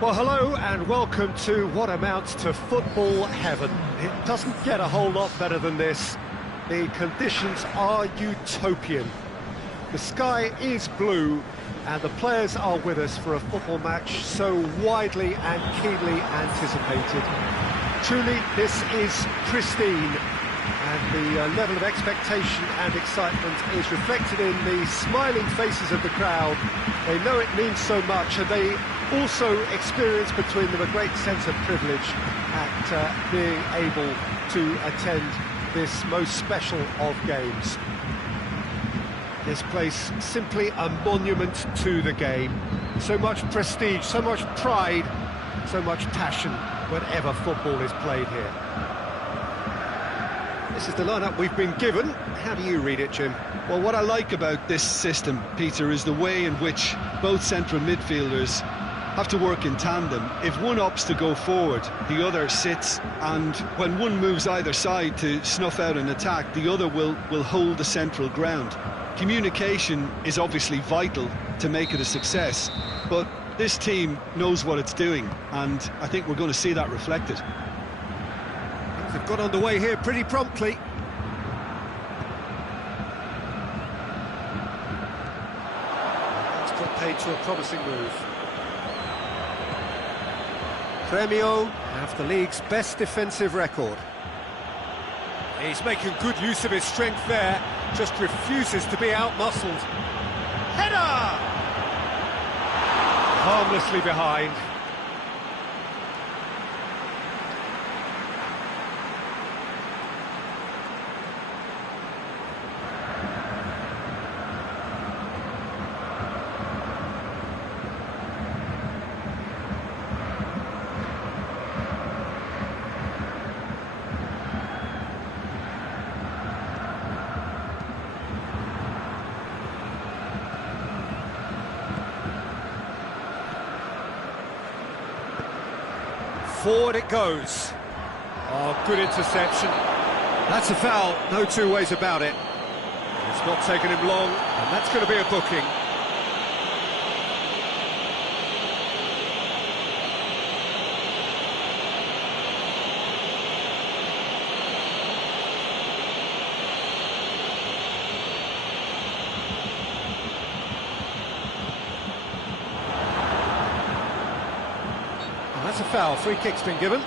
Well, hello and welcome to what amounts to football heaven. It doesn't get a whole lot better than this. The conditions are utopian. The sky is blue and the players are with us for a football match so widely and keenly anticipated. Truly, this is pristine, and the level of expectation and excitement is reflected in the smiling faces of the crowd. They know it means so much, and they also experience between them a great sense of privilege at being able to attend this most special of games. This place simply a monument to the game. So much prestige, so much pride, so much passion whenever football is played here. This is the lineup we've been given. How do you read it, Jim? Well, what I like about this system, Peter, is the way in which both central midfielders have to work in tandem. If one opts to go forward, the other sits, and when one moves either side to snuff out an attack, the other will hold the central ground. Communication is obviously vital to make it a success, but this team knows what it's doing, and I think we're going to see that reflected. They've got underway here pretty promptly. That's got paid to a promising move. Premio have the league's best defensive record. He's making good use of his strength there, just refuses to be out-muscled. Header! Harmlessly behind. Forward it goes. Oh, good interception. That's a foul, no two ways about it. It's not taken him long, and that's going to be a booking. That's a foul, free kick's been given.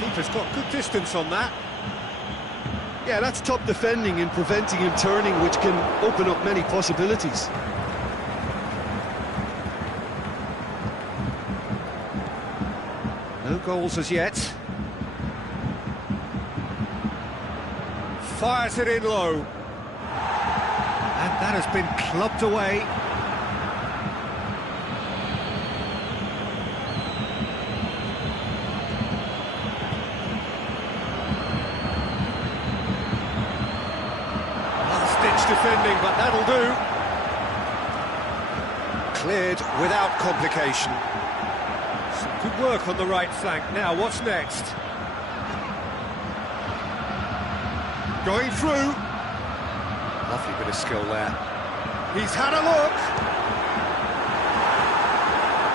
Keeper's got good distance on that. Yeah, that's top defending and preventing him turning, which can open up many possibilities. No goals as yet. Fires it in low. And that has been clubbed away. Last-ditch defending, but that'll do. Cleared without complication. Good work on the right flank. Now, what's next? Going through. Lovely bit of skill there. He's had a look.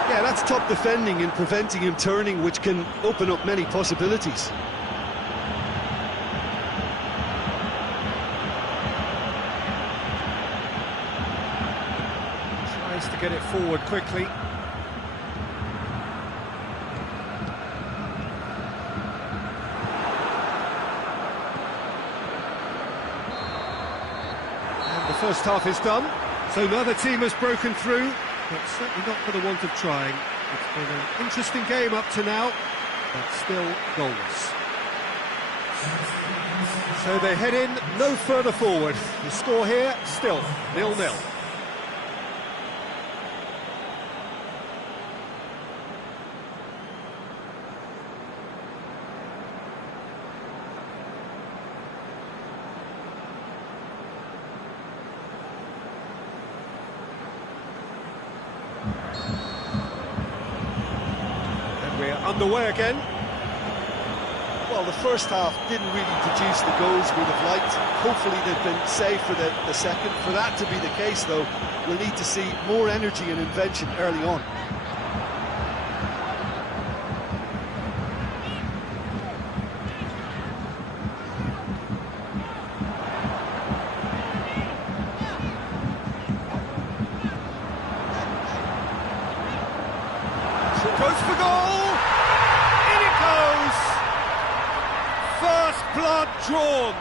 Yeah, that's top defending and preventing him turning, which can open up many possibilities. Tries to get it forward quickly. The first half is done, so neither team has broken through, but certainly not for the want of trying. It's been an interesting game up to now, but still goalless. So they head in no further forward. The score here, still 0-0. underway again. Well, the first half didn't really produce the goals we'd have liked. Hopefully they've been saved for the second. For that to be the case, though, we'll need to see more energy and invention early on. Goes for goal! In it goes! First blood drawn!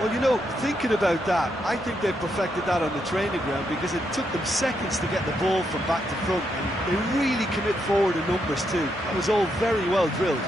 Well, you know, thinking about that, I think they've perfected that on the training ground because it took them seconds to get the ball from back to front, and they really commit forward in numbers too. That was all very well drilled.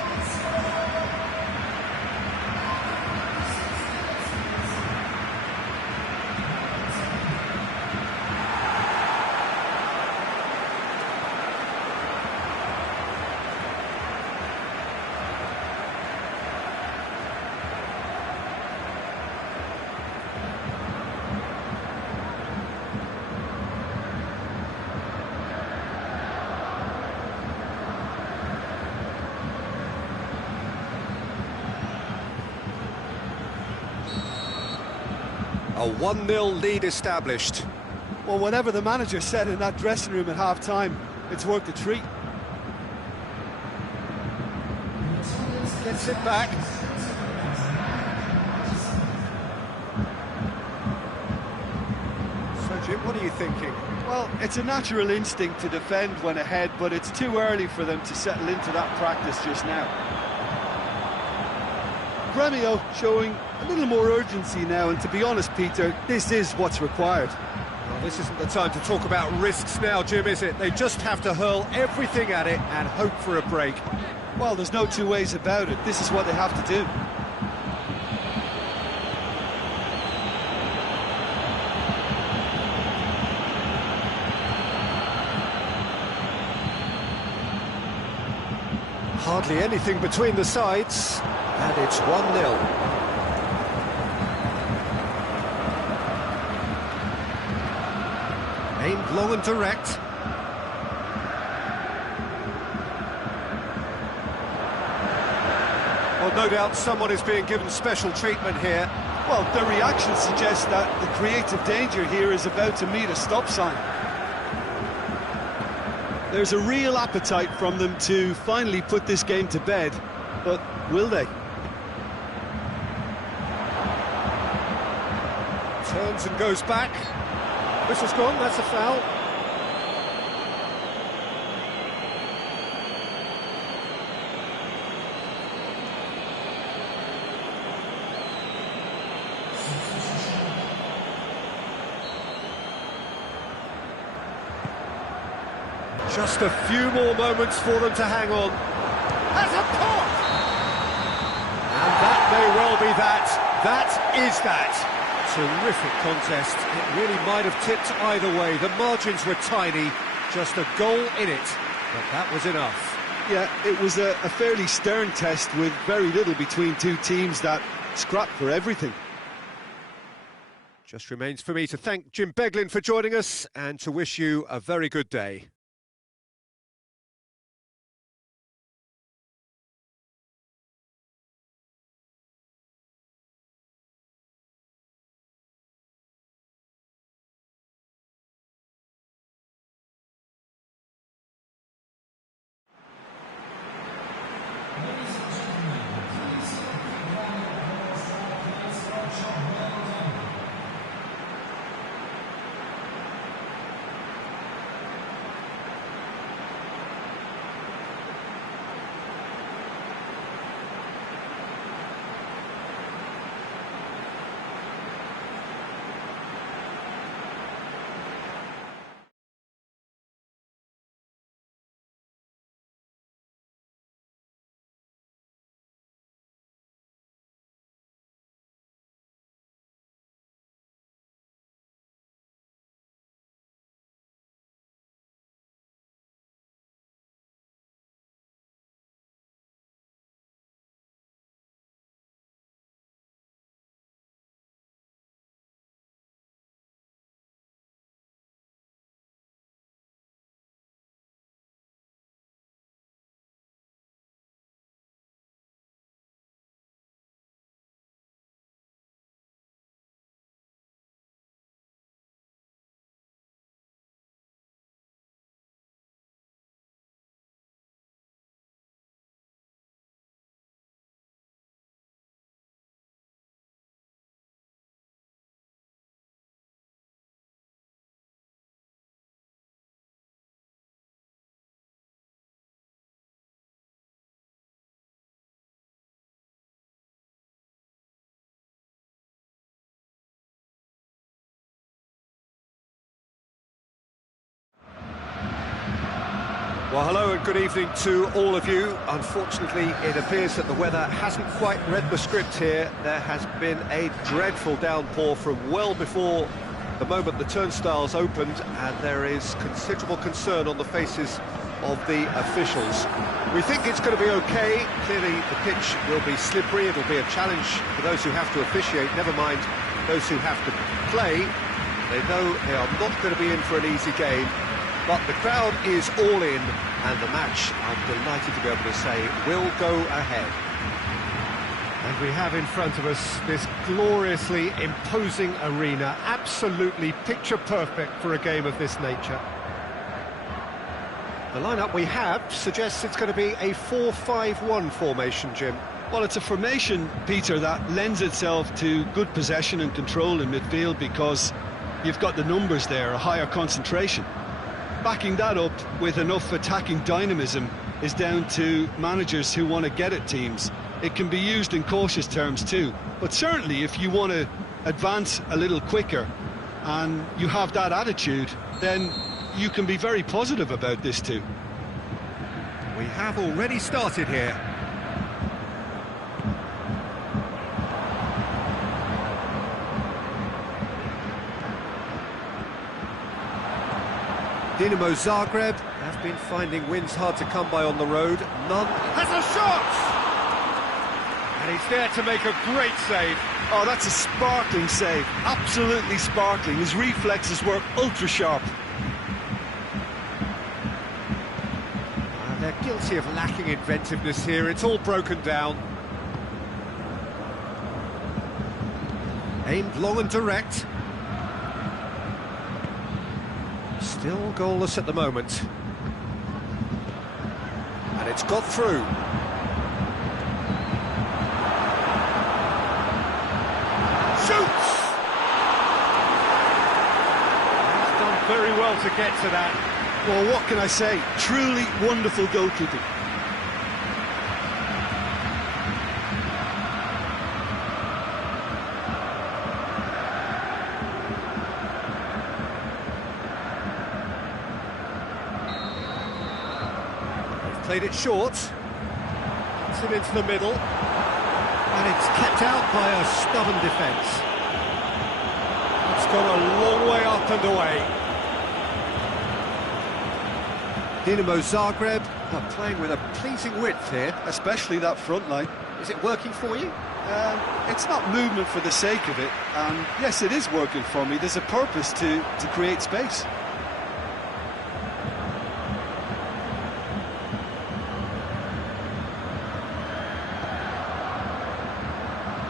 A 1-0 lead established. Well, whatever the manager said in that dressing room at half-time, it's worked a treat. Gets it back. So, Jim, what are you thinking? Well, it's a natural instinct to defend when ahead, but it's too early for them to settle into that practice just now. Gremio showing a little more urgency now, and to be honest, Peter, this is what's required. Well, this isn't the time to talk about risks now, Jim, is it? They just have to hurl everything at it and hope for a break. Well, there's no two ways about it. This is what they have to do. Hardly anything between the sides, and it's 1-0. Aimed long and direct. Well, no doubt someone is being given special treatment here. Well, the reaction suggests that the creative danger here is about to meet a stop sign. There's a real appetite from them to finally put this game to bed, but will they? Turns and goes back. Whistle's gone, that's a foul. Just a few more moments for them to hang on. Has a pop! And that may well be that. That is that. Terrific contest. It really might have tipped either way. The margins were tiny. Just a goal in it. But that was enough. Yeah, it was a fairly stern test with very little between two teams that scrapped for everything. Just remains for me to thank Jim Beglin for joining us and to wish you a very good day. Well, hello and good evening to all of you. Unfortunately, it appears that the weather hasn't quite read the script here. There has been a dreadful downpour from well before the moment the turnstiles opened, and there is considerable concern on the faces of the officials. We think it's going to be okay. Clearly, the pitch will be slippery. It'll be a challenge for those who have to officiate, never mind those who have to play. They know they are not going to be in for an easy game. But the crowd is all in, and the match, I'm delighted to be able to say, will go ahead. And we have in front of us this gloriously imposing arena, absolutely picture perfect for a game of this nature. The lineup we have suggests it's going to be a 4-5-1 formation, Jim. Well, it's a formation, Peter, that lends itself to good possession and control in midfield because you've got the numbers there, a higher concentration. Backing that up with enough attacking dynamism is down to managers who want to get at teams. It can be used in cautious terms too, but certainly if you want to advance a little quicker and you have that attitude, then you can be very positive about this too. We have already started here. Dinamo Zagreb have been finding wins hard to come by on the road. None has a shot! And he's there to make a great save. Oh, that's a sparkling save, absolutely sparkling. His reflexes were ultra sharp. They're guilty of lacking inventiveness here. It's all broken down. Aimed long and direct. Still goalless at the moment. And it's got through. Shoots! He's done very well to get to that. Well, what can I say? Truly wonderful goalkeeping. Played it short. It's it into the middle. And it's kept out by a stubborn defence. It's gone a long way up and away. Dinamo Zagreb are playing with a pleasing width here. Especially that front line. Is it working for you? It's not movement for the sake of it, and yes, it is working for me. There's a purpose to create space.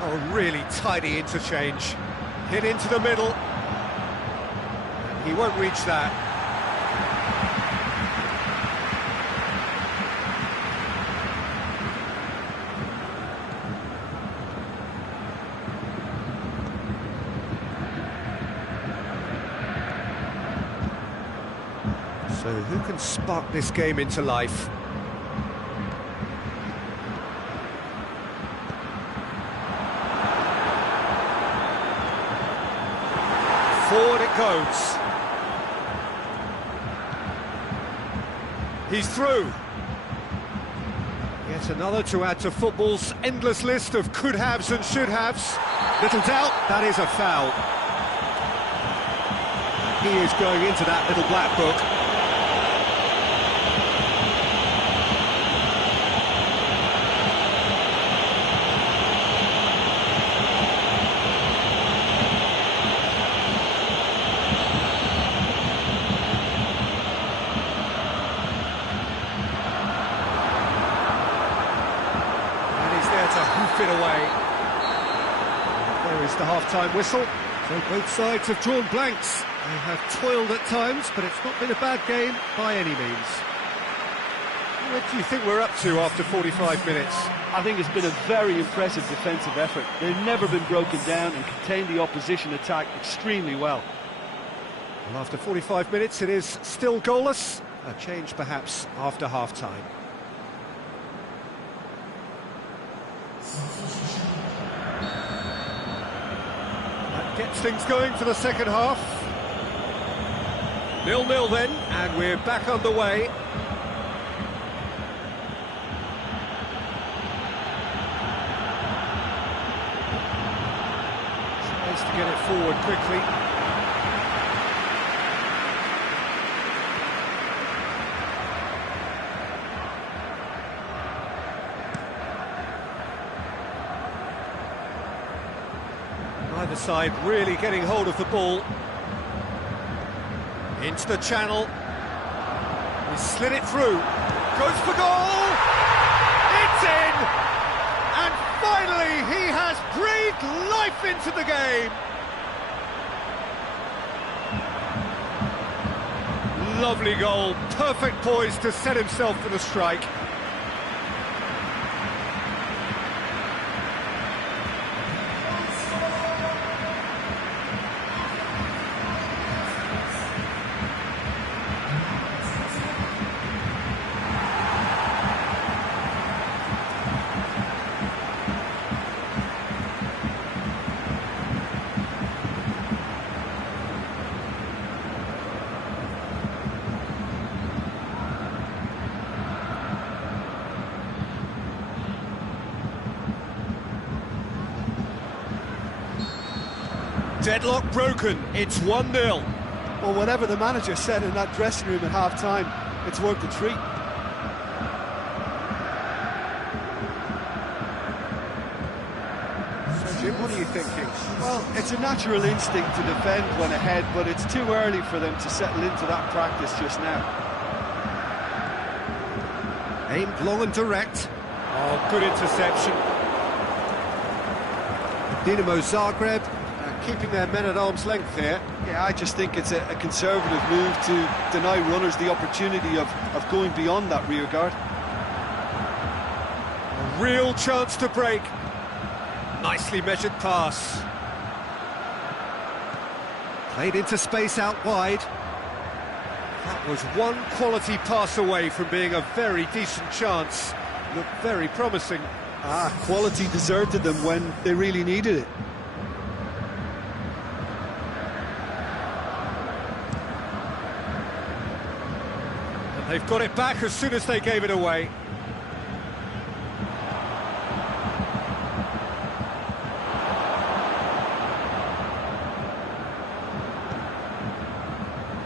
Oh, really tidy interchange. Hit into the middle. He won't reach that. So who can spark this game into life? Forward it goes. He's through. Yet another to add to football's endless list of could-haves and should-haves. Little doubt, that is a foul. He is going into that little black book. It away. There is the half-time whistle. So both sides have drawn blanks. They have toiled at times, but it's not been a bad game by any means. What do you think we're up to after 45 minutes? I think it's been a very impressive defensive effort. They've never been broken down and contained the opposition attack extremely well. Well, after 45 minutes, it is still goalless. A change perhaps after half-time. That gets things going for the second half. 0-0 then, and we're back underway. get it forward quickly. Either side really getting hold of the ball. Into the channel. He slid it through. Goes for goal! It's in! And finally he has breathed life into the game! Lovely goal. Perfect poise to set himself for the strike. Deadlock broken, it's 1-0. Well, whatever the manager said in that dressing room at half-time, it's worked a treat. So, Jim, what are you thinking? Well, it's a natural instinct to defend when ahead, but it's too early for them to settle into that practice just now. Aimed long and direct. Oh, good interception. Dinamo Zagreb keeping their men at arm's length here. Yeah, I just think it's a conservative move to deny runners the opportunity of going beyond that rear guard. A real chance to break. Nicely measured pass. Played into space out wide. That was one quality pass away from being a very decent chance. Looked very promising. Quality deserted them when they really needed it. And they've got it back as soon as they gave it away.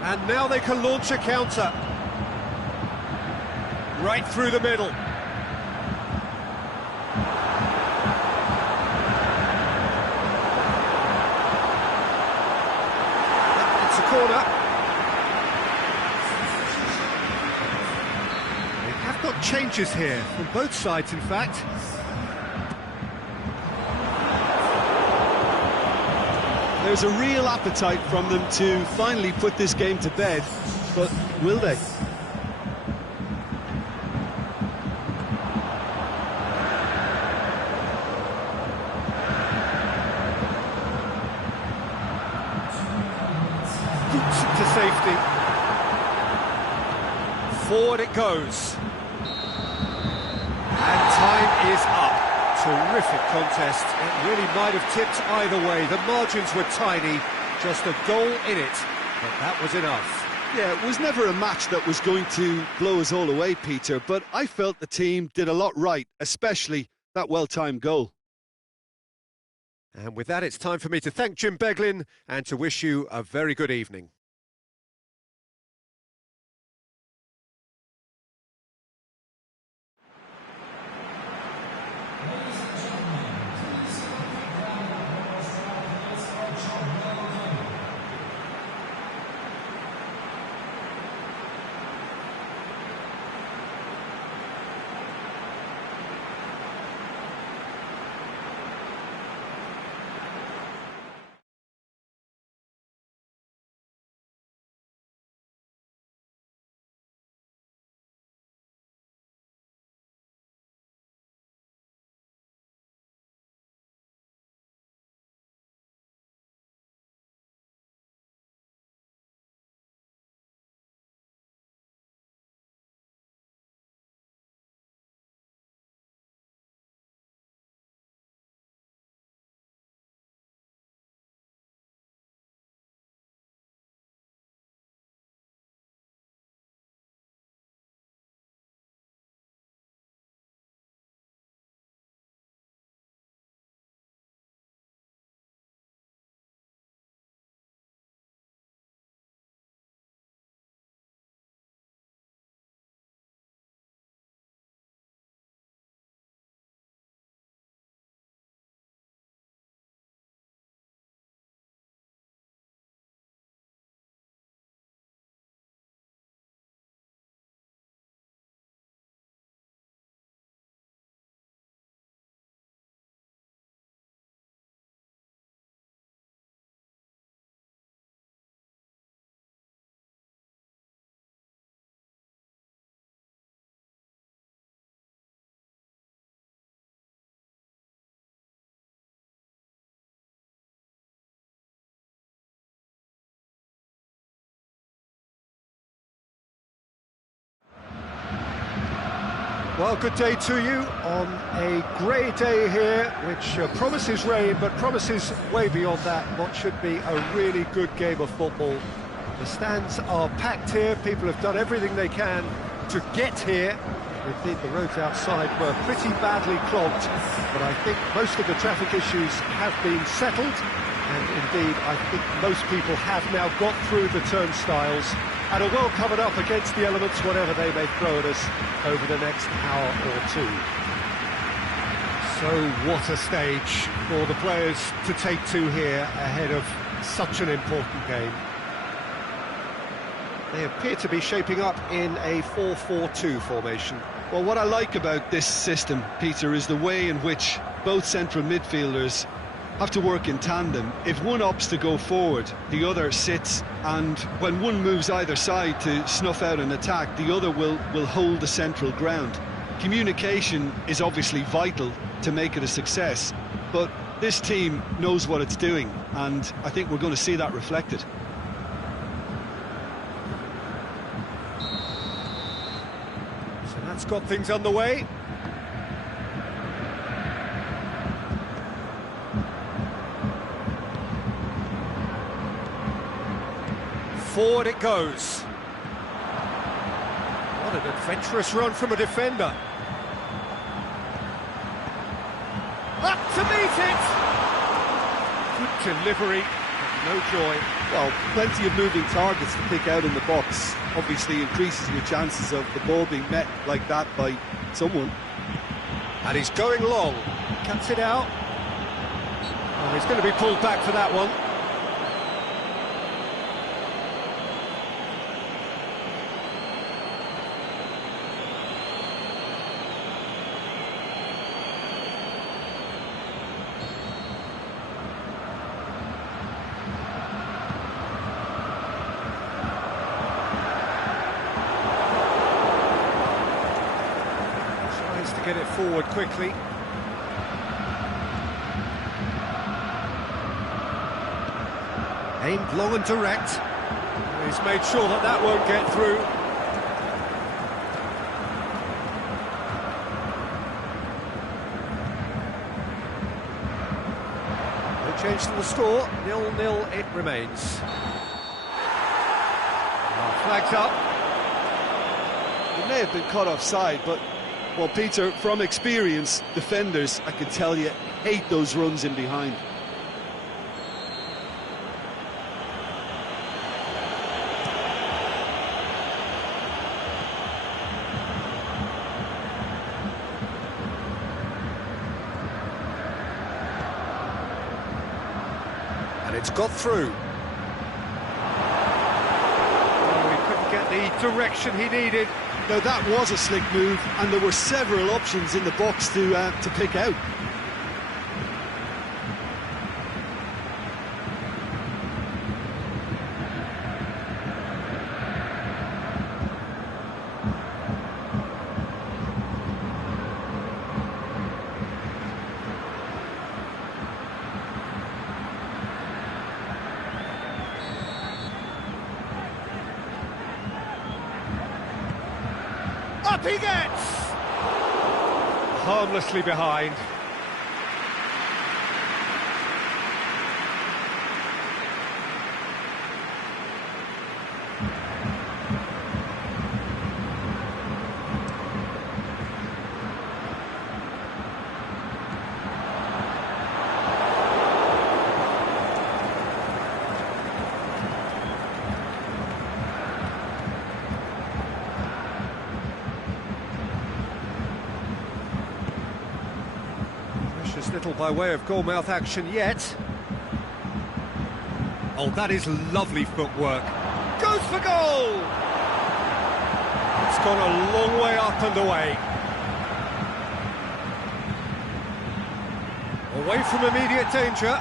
And now they can launch a counter. Right through the middle. It's a corner. They have got changes here, from both sides in fact. There's a real appetite from them to finally put this game to bed, but will they? Boots it to safety. Forward it goes. And time is up. Terrific contest. It really might have tipped either way. The margins were tiny, just a goal in it, but that was enough. Yeah, it was never a match that was going to blow us all away, Peter, but I felt the team did a lot right, especially that well-timed goal. And with that, it's time for me to thank Jim Beglin and to wish you a very good evening. Well, good day to you on a grey day here, which promises rain, but promises way beyond that what should be a really good game of football. The stands are packed here, people have done everything they can to get here. Indeed, the roads outside were pretty badly clogged, but I think most of the traffic issues have been settled, and indeed, I think most people have now got through the turnstiles and are well covered up against the elements, whatever they may throw at us over the next hour or two. So what a stage for the players to take to here ahead of such an important game. They appear to be shaping up in a 4-4-2 formation. Well, what I like about this system, Peter, is the way in which both central midfielders have to work in tandem. If one opts to go forward, the other sits, and when one moves either side to snuff out an attack, the other will hold the central ground. Communication is obviously vital to make it a success, but this team knows what it's doing, and I think we're going to see that reflected. So that's got things underway. Forward it goes. What an adventurous run from a defender. Up to meet it! Good delivery, but no joy. Well, plenty of moving targets to pick out in the box. Obviously increases your chances of the ball being met like that by someone. And he's going long. Cuts it out. Oh, he's going to be pulled back for that one. To get it forward quickly. Aimed long and direct. He's made sure that that won't get through. No change to the score, 0-0 it remains. Flags up. It may have been caught offside, but well, Peter, from experience, defenders, I can tell you, hate those runs in behind. And it's got through. Oh, he couldn't get the direction he needed. Now that was a slick move, and there were several options in the box to pick out. Up he gets! Harmlessly behind. Little by way of goalmouth action yet. Oh, that is lovely footwork. Goes for goal! It's gone a long way up and away. Away from immediate danger.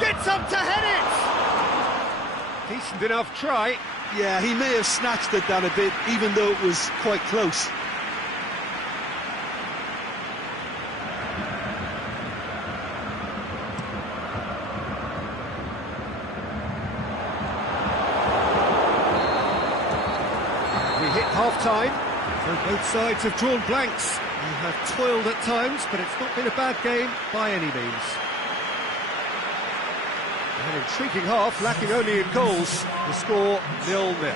Gets up to head it! Decent enough try. Yeah, he may have snatched it down a bit, even though it was quite close. We hit half-time, so both sides have drawn blanks. They have toiled at times, but it's not been a bad game by any means. An intriguing half, lacking only in goals. The score 0-0.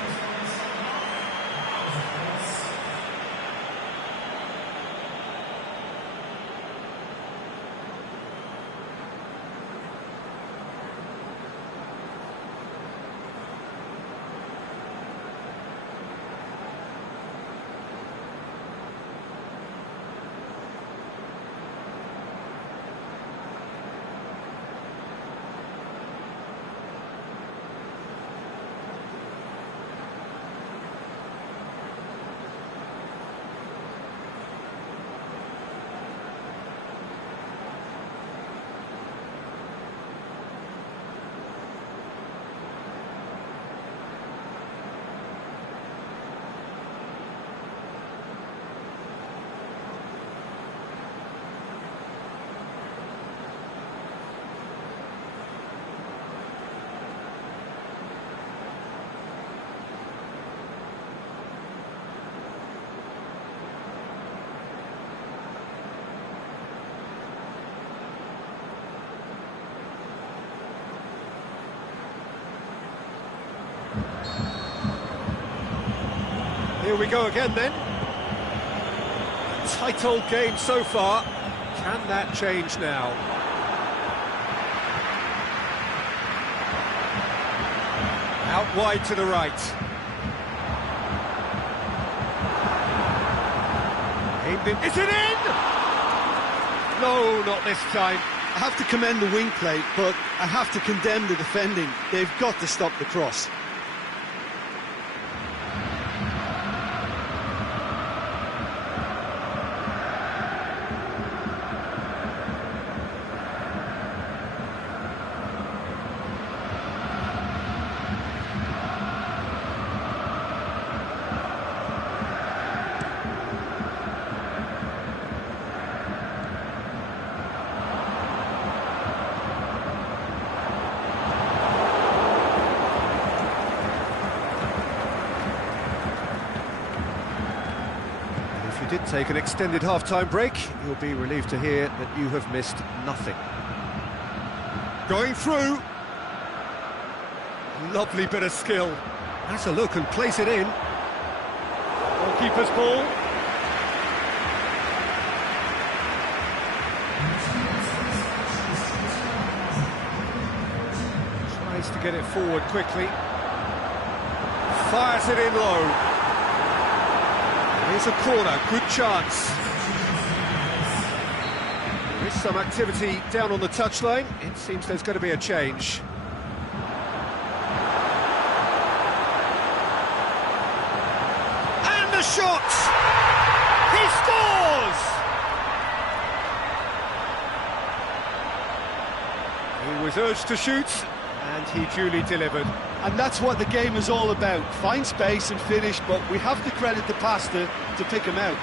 Here we go again then. A tight old game so far. Can that change now? Out wide to the right. Aimed in. Is it in? No, not this time. I have to commend the wing play, but I have to condemn the defending. They've got to stop the cross. If you did take an extended half-time break, you'll be relieved to hear that you have missed nothing. Going through. Lovely bit of skill. Has a look and plays it in. Goalkeeper's ball. Tries to get it forward quickly. Fires it in low. Here's a corner, good chance. There is some activity down on the touchline. It seems there's going to be a change. And the shot! He scores! He was urged to shoot, and he duly delivered. And that's what the game is all about. Find space and finish, but we have to credit the passer to pick him out.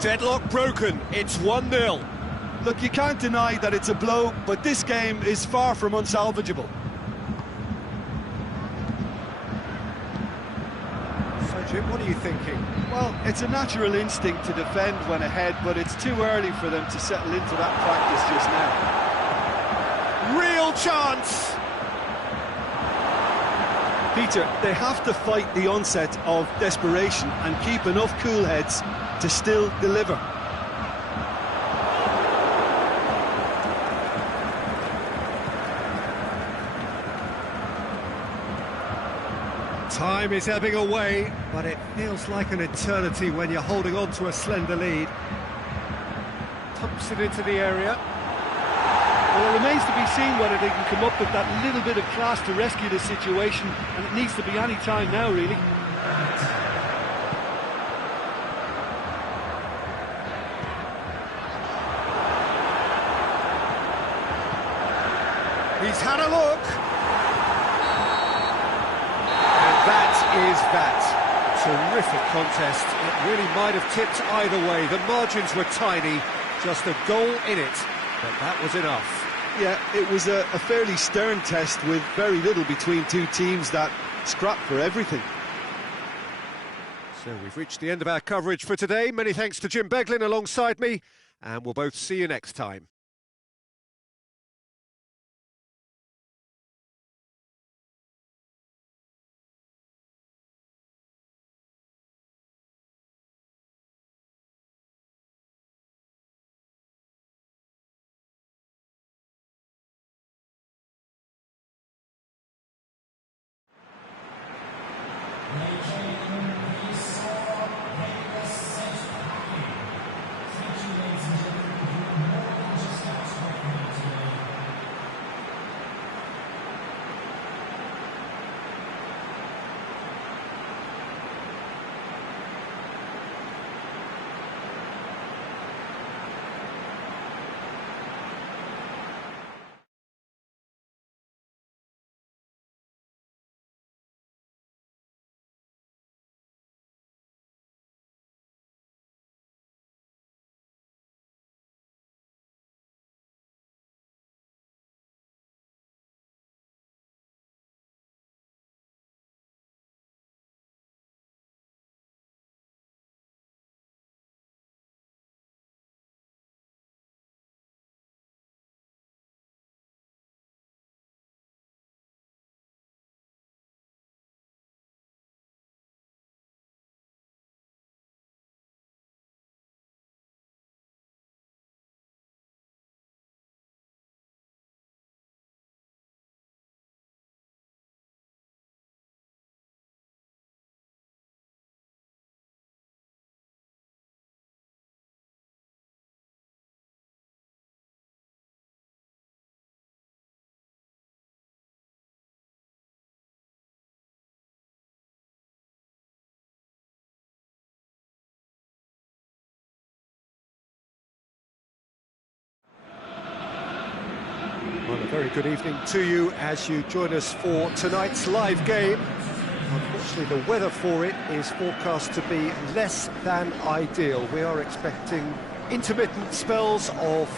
Deadlock broken, it's 1-0. Look, you can't deny that it's a blow, but this game is far from unsalvageable. So, Jim, what are you thinking? Well, it's a natural instinct to defend when ahead, but it's too early for them to settle into that practice just now. Real chance! Peter, they have to fight the onset of desperation and keep enough cool heads to still deliver. Time is ebbing away, but it feels like an eternity when you're holding on to a slender lead. Pumps it into the area. Well, it remains to be seen whether they can come up with that little bit of class to rescue the situation, and it needs to be any time now, really. He's had a look. And that is that. Terrific contest. It really might have tipped either way. The margins were tiny, just a goal in it, but that was enough. Yeah, it was a fairly stern test with very little between two teams that scrapped for everything. So we've reached the end of our coverage for today. Many thanks to Jim Beglin alongside me, and we'll both see you next time. Well, a very good evening to you as you join us for tonight's live game. Unfortunately, the weather for it is forecast to be less than ideal. We are expecting intermittent spells of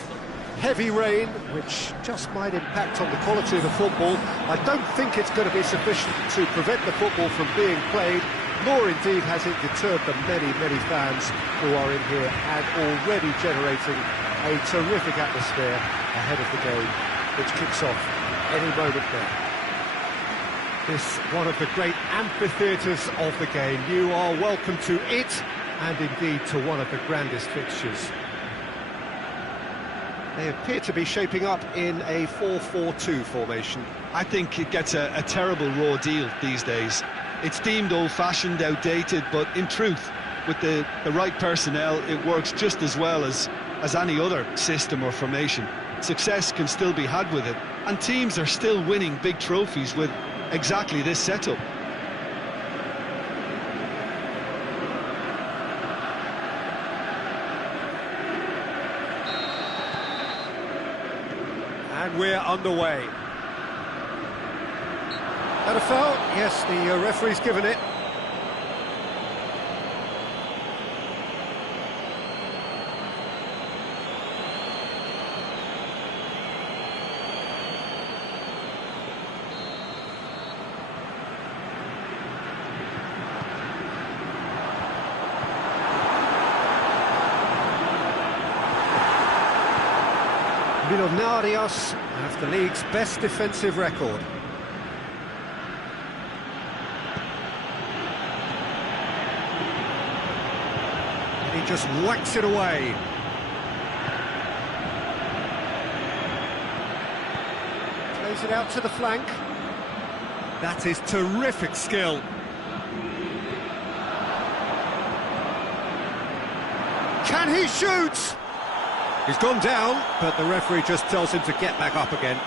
heavy rain, which just might impact on the quality of the football. I don't think it's going to be sufficient to prevent the football from being played, nor indeed has it deterred the many, many fans who are in here and already generating a terrific atmosphere ahead of the game, which kicks off any moment now. This one of the great amphitheatres of the game. You are welcome to it, and indeed to one of the grandest fixtures. They appear to be shaping up in a 4-4-2 formation. I think it gets a terrible raw deal these days. It's deemed old-fashioned, outdated, but in truth, with the right personnel, it works just as well as any other system or formation. Success can still be had with it, and teams are still winning big trophies with exactly this setup. And we're underway. That a foul? Yes, the referee's given it. Millonarios have the league's best defensive record. And he just whacks it away. Plays it out to the flank. That is terrific skill. Can he shoot? He's gone down, but the referee just tells him to get back up again.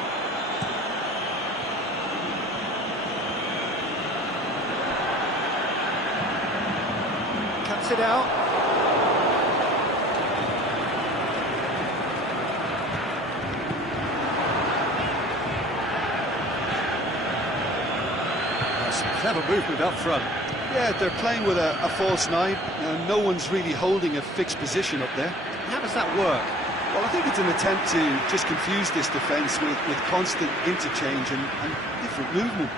Cuts it out. That's clever movement up front. Yeah, they're playing with a false nine. No one's really holding a fixed position up there. How does that work? Well, I think it's an attempt to just confuse this defence with constant interchange and different movement.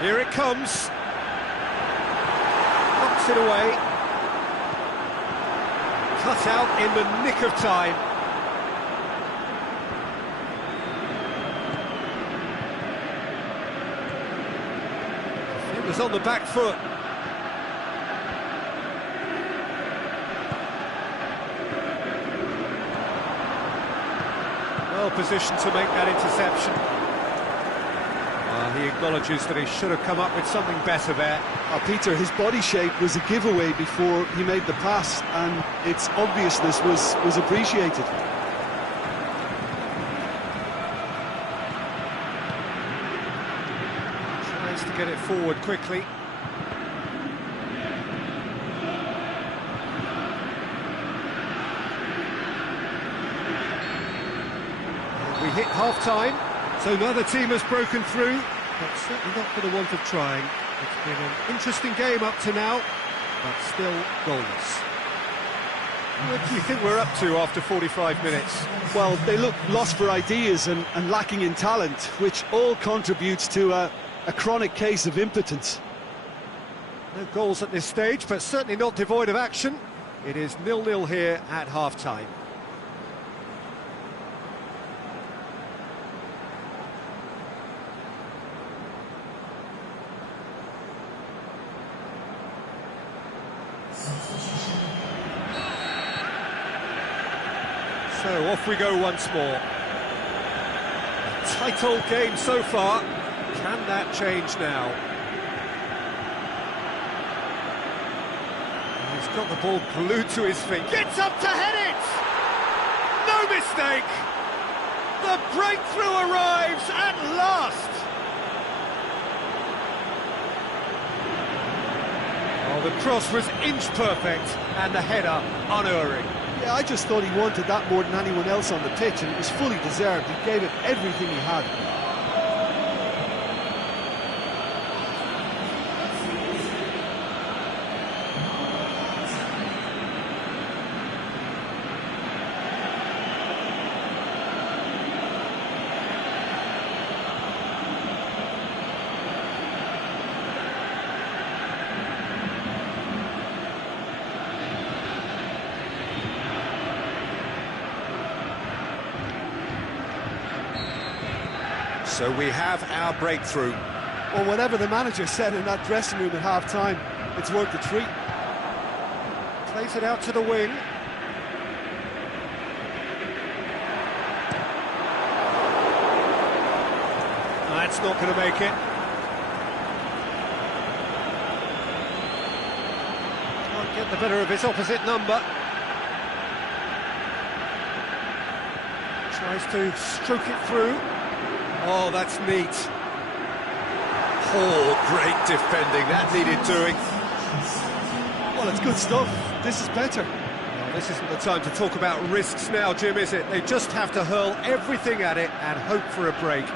Here it comes. Knocks it away. Cut out in the nick of time. Defender's on the back foot. Well positioned to make that interception. He acknowledges that he should have come up with something better there. Peter, his body shape was a giveaway before he made the pass, and its obviousness was appreciated. Tries to get it forward quickly. We hit half-time, so neither team has broken through. But certainly not for the want of trying. It's been an interesting game up to now, but still goalless. What do you think we're up to after 45 minutes? Well, they look lost for ideas and lacking in talent, which all contributes to a chronic case of impotence. No goals at this stage, but certainly not devoid of action. It is 0-0 here at half-time. So off we go once more. A tight old game so far. Can that change now? He's got the ball glued to his feet. Gets up to head it! No mistake! The breakthrough arrives at last! Oh, the cross was inch perfect and the header unerring. Yeah, I just thought he wanted that more than anyone else on the pitch, and it was fully deserved. He gave it everything he had. So we have our breakthrough. Well, whatever the manager said in that dressing room at half-time, it's worth the treat. Plays it out to the wing. That's not going to make it. Can't get the better of his opposite number. Tries to stroke it through. Oh, that's neat. Oh, great defending. That needed doing. Well, it's good stuff. This is better. Well, this isn't the time to talk about risks now, Jim, is it? They just have to hurl everything at it and hope for a break.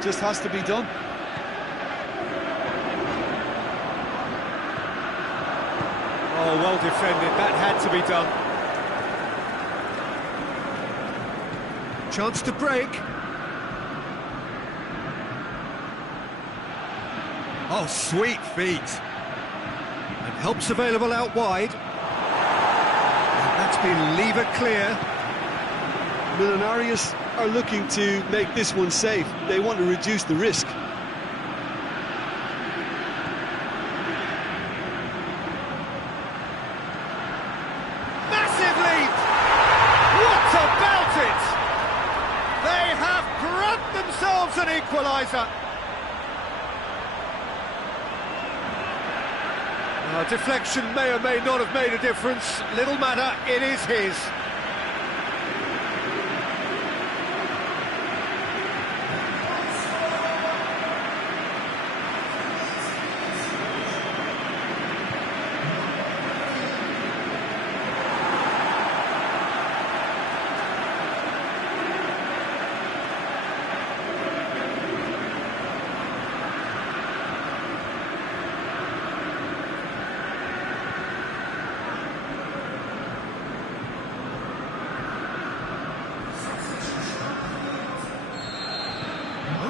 Just has to be done. Oh, well defended. That had to be done. Chance to break. Oh, sweet feet. And help's available out wide. And that's been lever clear. Millonarios are looking to make this one safe. They want to reduce the risk. Massive leap! What about it? They have grabbed themselves an equaliser. Deflection may or may not have made a difference. Little matter, it is his.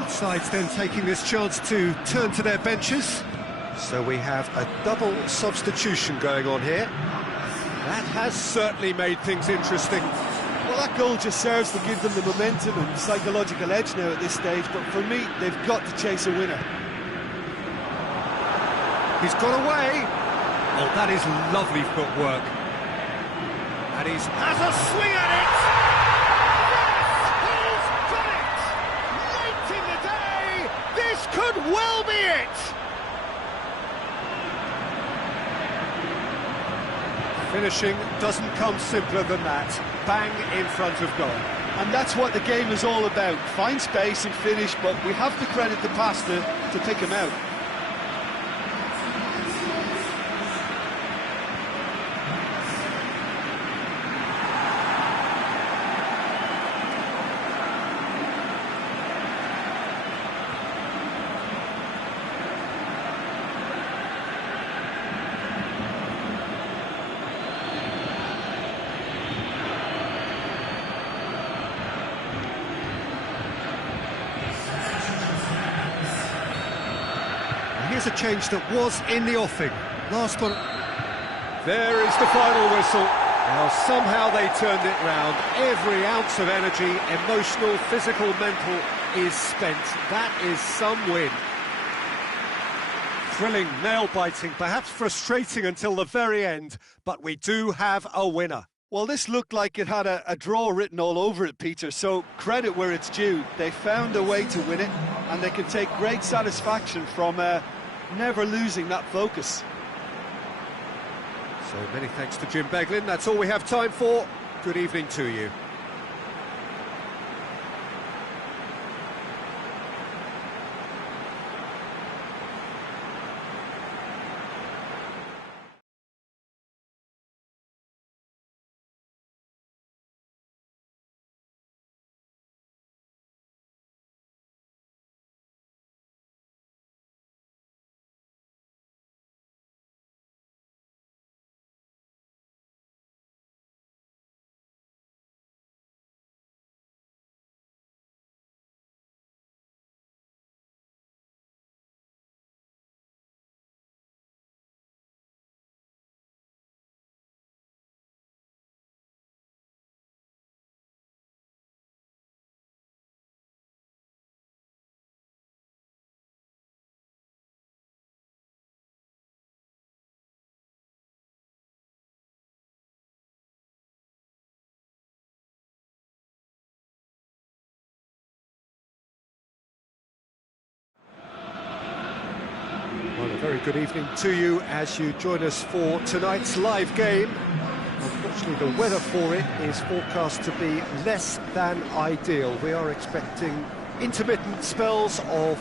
Sides then taking this chance to turn to their benches. So we have a double substitution going on here. That has certainly made things interesting. Well, that goal just serves to give them the momentum and psychological edge now at this stage, but for me, they've got to chase a winner. He's got away. Oh, that is lovely footwork. And he has a swing at it. Could well be it! Finishing doesn't come simpler than that. Bang in front of goal. And that's what the game is all about. Find space and finish, but we have to credit the passer to pick him out. Here's a change that was in the offing. Last one. There is the final whistle. Now somehow they turned it round. Every ounce of energy, emotional, physical, mental, is spent. That is some win. Thrilling, nail-biting, perhaps frustrating until the very end, but we do have a winner. Well, this looked like it had a draw written all over it, Peter, so credit where it's due. They found a way to win it, and they can take great satisfaction from never losing that focus. So many thanks to Jim Beglin. That's all we have time for. Good evening to you. Well, a very good evening to you as you join us for tonight's live game. Unfortunately, the weather for it is forecast to be less than ideal. We are expecting intermittent spells of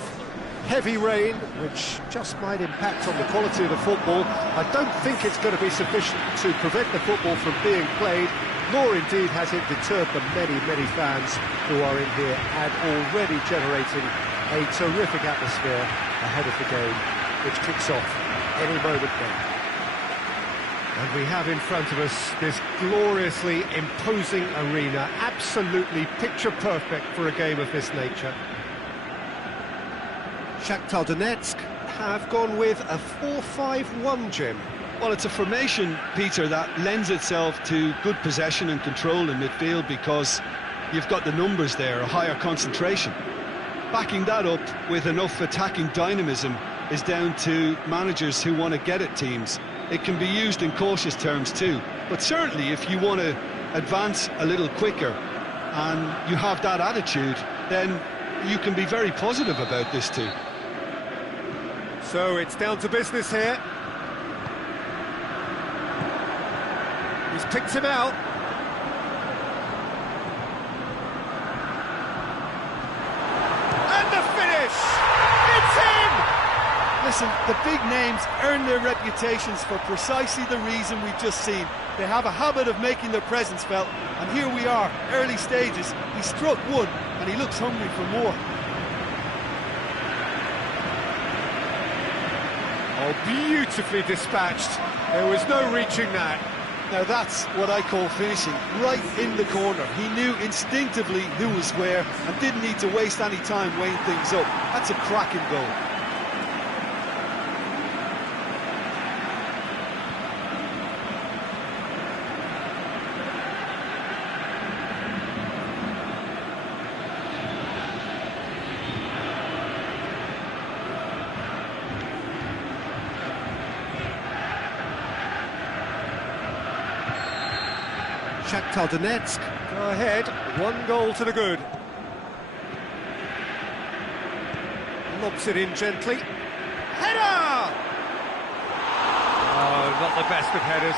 heavy rain, which just might impact on the quality of the football. I don't think it's going to be sufficient to prevent the football from being played, nor indeed has it deterred the many, many fans who are in here and already generating a terrific atmosphere ahead of the game, which kicks off any moment now. And we have in front of us this gloriously imposing arena, absolutely picture-perfect for a game of this nature. Shakhtar Donetsk have gone with a 4-5-1, Jim. Well, it's a formation, Peter, that lends itself to good possession and control in midfield because you've got the numbers there, a higher concentration. Backing that up with enough attacking dynamism is down to managers who want to get at teams. It can be used in cautious terms too, but certainly if you want to advance a little quicker and you have that attitude, then you can be very positive about this too. So it's down to business here. He's picked him out. And the finish! It's in! Listen, the big names earn their reputations for precisely the reason we've just seen. They have a habit of making their presence felt, and here we are, early stages. He struck one, and he looks hungry for more. Oh, beautifully dispatched. There was no reaching that. Now that's what I call finishing, right in the corner. He knew instinctively who was where and didn't need to waste any time weighing things up. That's a cracking goal. Shakhtar Donetsk go ahead, 1 goal to the good. Lobs it in gently. Header! Oh, not the best of headers.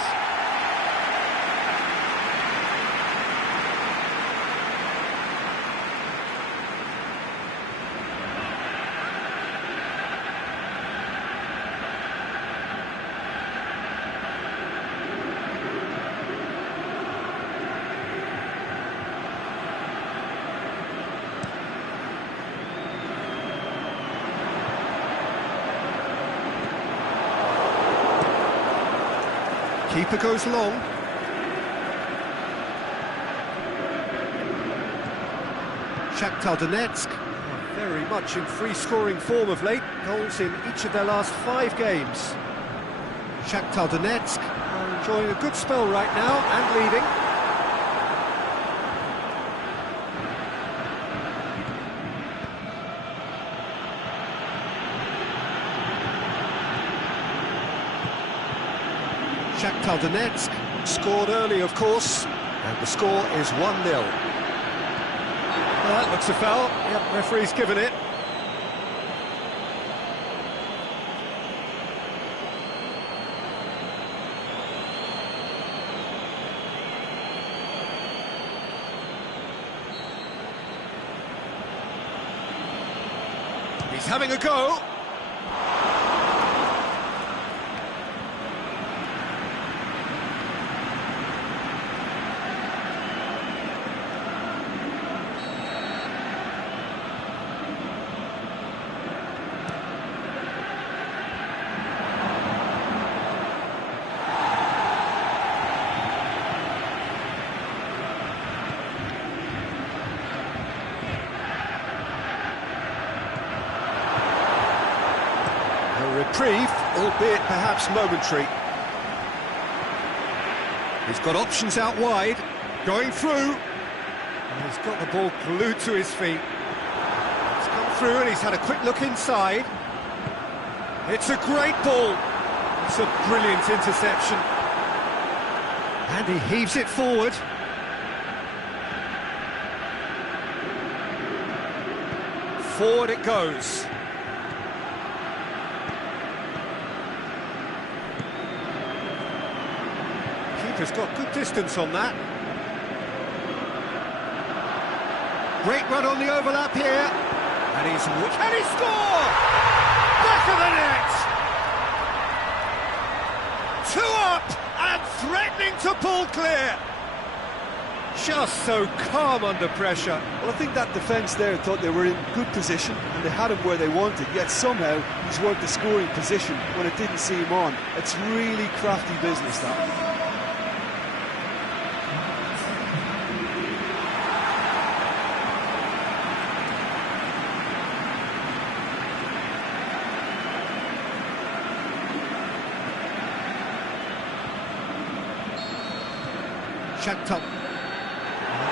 Keeper goes long. Shakhtar Donetsk are very much in free-scoring form of late. Goals in each of their last 5 games. Shakhtar Donetsk are enjoying a good spell right now and leading. Shakhtar Donetsk scored early, of course, and the score is 1-0. Well, that looks a foul. Yep, referee's given it. He's having a go. Reprieve, albeit perhaps momentary. He's got options out wide, going through. And he's got the ball glued to his feet. It's come through and he's had a quick look inside. It's a great ball. It's a brilliant interception. And he heaves it forward. Forward it goes. Keeper's got good distance on that. Great run on the overlap here. And he's... Can he score? Back of the net! 2 up and threatening to pull clear. Just so calm under pressure. Well, I think that defence there thought they were in good position and they had him where they wanted, yet somehow he's worked the scoring position when it didn't see him on. It's really crafty business, that. Shakhtar.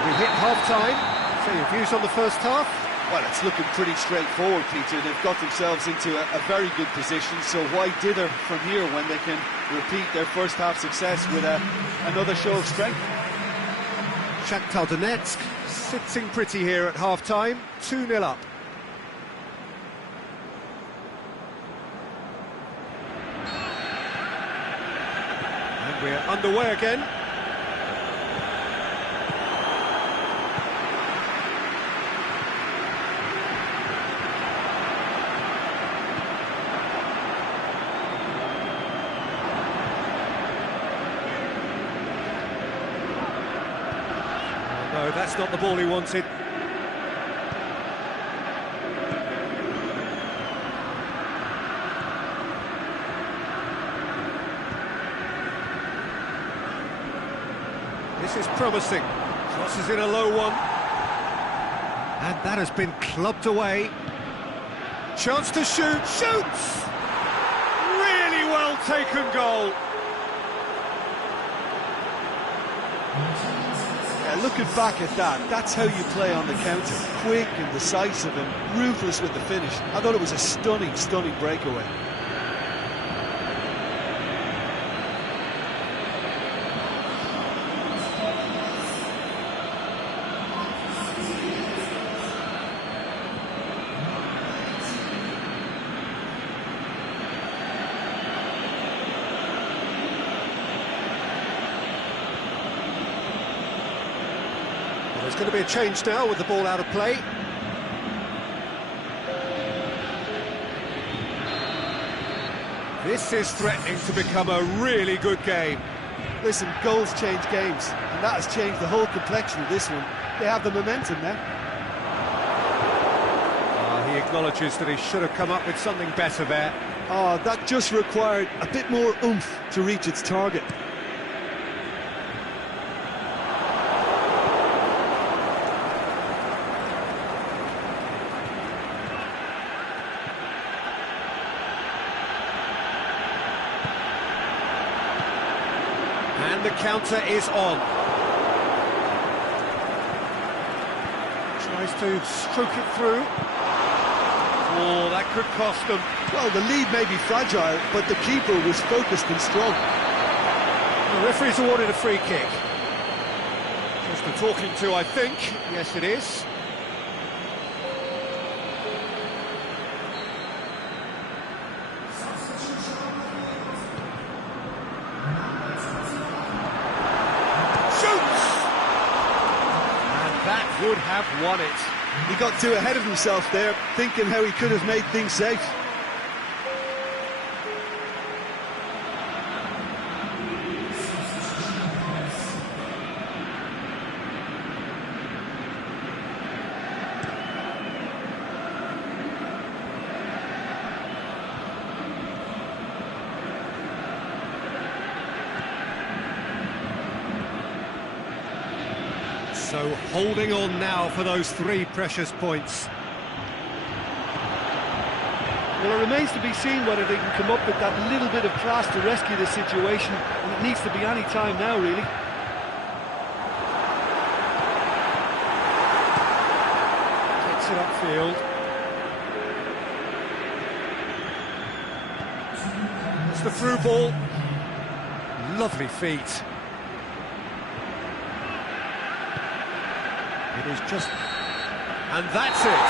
We hit half-time. So your views on the first half? Well, it's looking pretty straightforward, Peter. They've got themselves into a very good position, so why dither from here when they can repeat their first half success with another show of strength? Shakhtar Donetsk sitting pretty here at half-time, 2-0 up. We're underway again. Oh, no, that's not the ball he wanted. This is promising. Crosses in a low one. And that has been clubbed away. Chance to shoot. Shoots! Really well taken goal. Yeah, looking back at that, that's how you play on the counter. Quick and decisive and ruthless with the finish. I thought it was a stunning, stunning breakaway. There's going to be a change now with the ball out of play. This is threatening to become a really good game. Listen, goals change games, and that has changed the whole complexion of this one. They have the momentum now. He acknowledges that he should have come up with something better there. Oh, that just required a bit more oomph to reach its target. And the counter is on. Tries to stroke it through. Oh, that could cost them. Well, the lead may be fragile, but the keeper was focused and strong. The referee's awarded a free kick. Just a talking to, I think. Yes, it is. That would have won it. He got too ahead of himself there, thinking how he could have made things safe. So holding on now for those 3 precious points. Well, it remains to be seen whether they can come up with that little bit of class to rescue the situation, and it needs to be any time now, really. Gets it upfield. It's the through ball. Lovely feet. It is just... And that's it!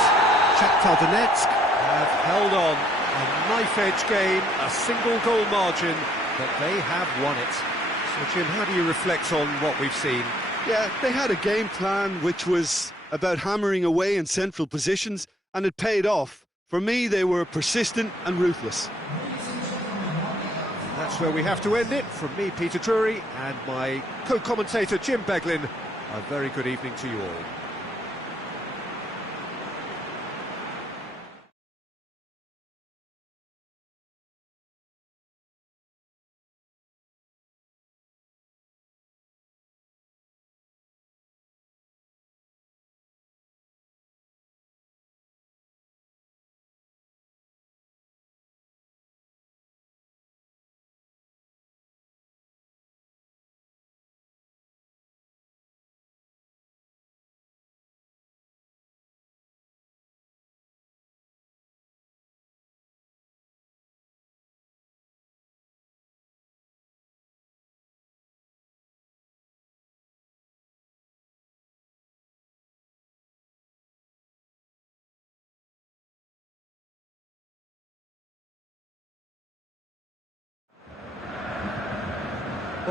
Shakhtar Donetsk have held on. A knife-edge game, a single goal margin, but they have won it. So, Jim, how do you reflect on what we've seen? Yeah, they had a game plan which was about hammering away in central positions, and it paid off. For me, they were persistent and ruthless. That's where we have to end it. From me, Peter Drury, and my co-commentator, Jim Beglin, a very good evening to you all.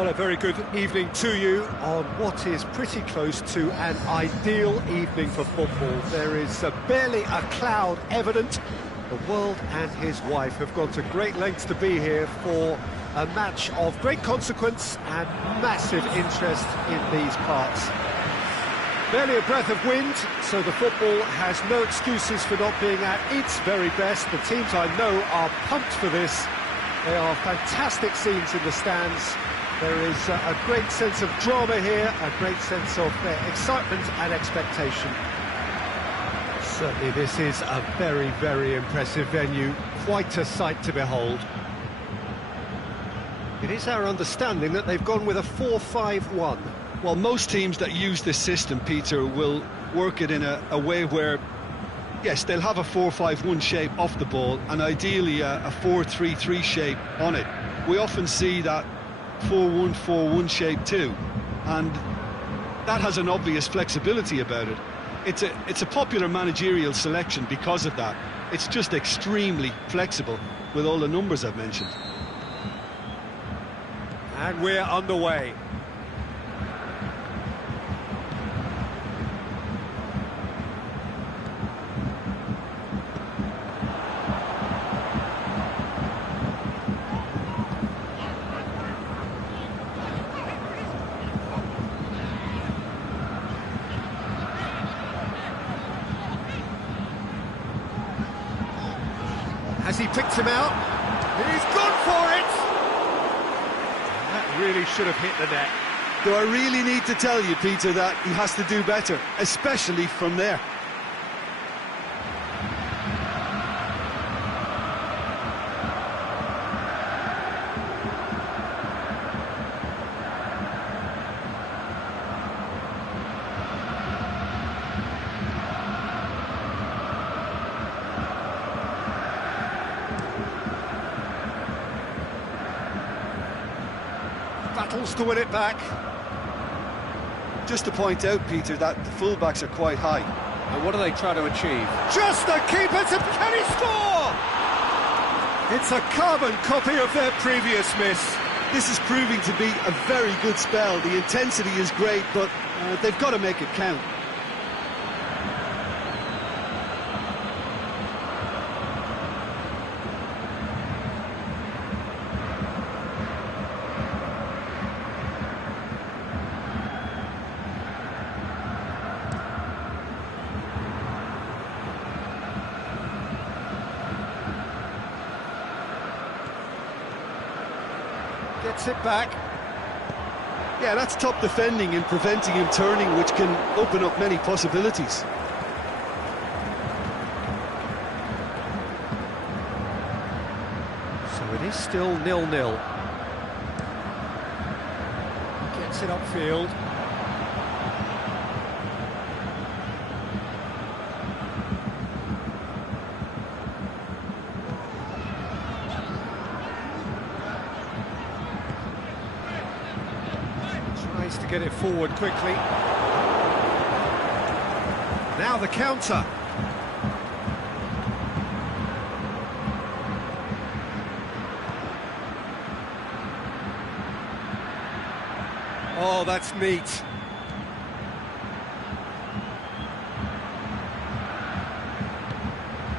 Well, a very good evening to you on what is pretty close to an ideal evening for football. There is barely a cloud evident. The world and his wife have gone to great lengths to be here for a match of great consequence and massive interest in these parts. Barely a breath of wind, so the football has no excuses for not being at its very best. The teams I know are pumped for this. They are fantastic scenes in the stands. There is a great sense of drama here, a great sense of excitement and expectation. Certainly this is a very, very impressive venue, quite a sight to behold. It is our understanding that they've gone with a 4-5-1. Well, most teams that use this system, Peter, will work it in a way where, yes, they'll have a 4-5-1 shape off the ball and ideally a 4-3-3 shape on it. We often see that 4-1-4-1 shape too, and that has an obvious flexibility about it. It's a popular managerial selection because of that. It's just extremely flexible with all the numbers I've mentioned. And we're underway. Has he picked him out? He's gone for it! That really should have hit the net. Do I really need to tell you, Peter, that he has to do better, especially from there? Battles to win it back. Just to point out, Peter, that the fullbacks are quite high. And what are they trying to achieve? Just the keeper to... Can he score? It's a carbon copy of their previous miss. This is proving to be a very good spell. The intensity is great, but they've got to make it count. Gets it back. Yeah, that's top defending and preventing him turning, which can open up many possibilities. So it is still 0-0. Gets it upfield. To get it forward quickly. Now the counter. Oh, that's neat.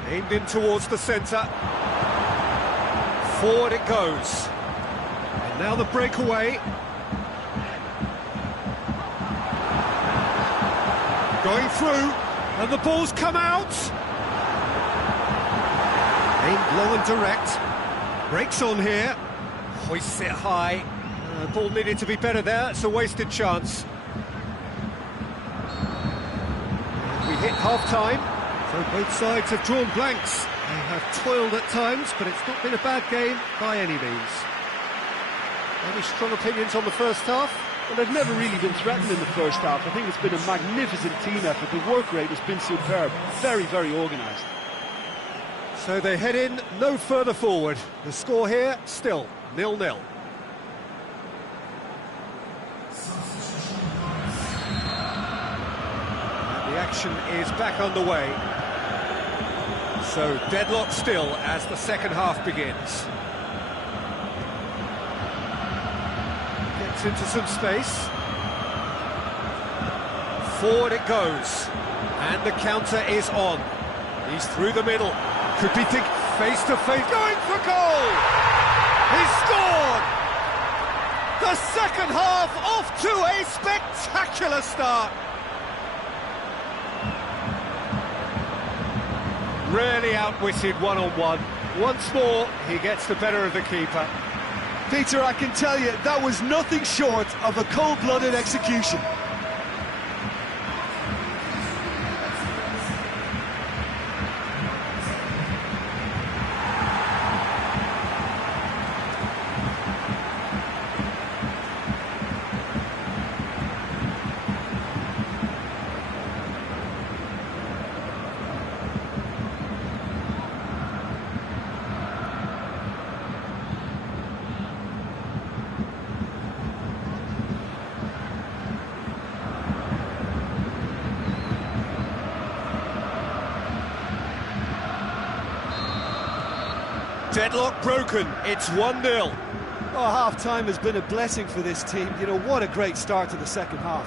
Aimed in towards the centre. Forward it goes. And now the breakaway. Going through, and the ball's come out. Aimed low and direct. Breaks on here. Hoists it high. Ball needed to be better there. It's a wasted chance. We hit half-time, so both sides have drawn blanks. They have toiled at times, but it's not been a bad game by any means. Any strong opinions on the first half? Well, they've never really been threatened in the first half. I think it's been a magnificent team effort. The work rate has been superb. Very, very organised. So they head in no further forward. The score here, still 0-0. And the action is back underway. So deadlock still as the second half begins. Gets into some space. Forward it goes. And the counter is on. He's through the middle. Could be face to face. Going for goal! He's scored! The second half off to a spectacular start. Really outwitted one-on-one. Once more, he gets the better of the keeper. Peter, I can tell you, that was nothing short of a cold-blooded execution. Deadlock broken, it's 1-0. Oh, half-time has been a blessing for this team. You know, what a great start to the second half.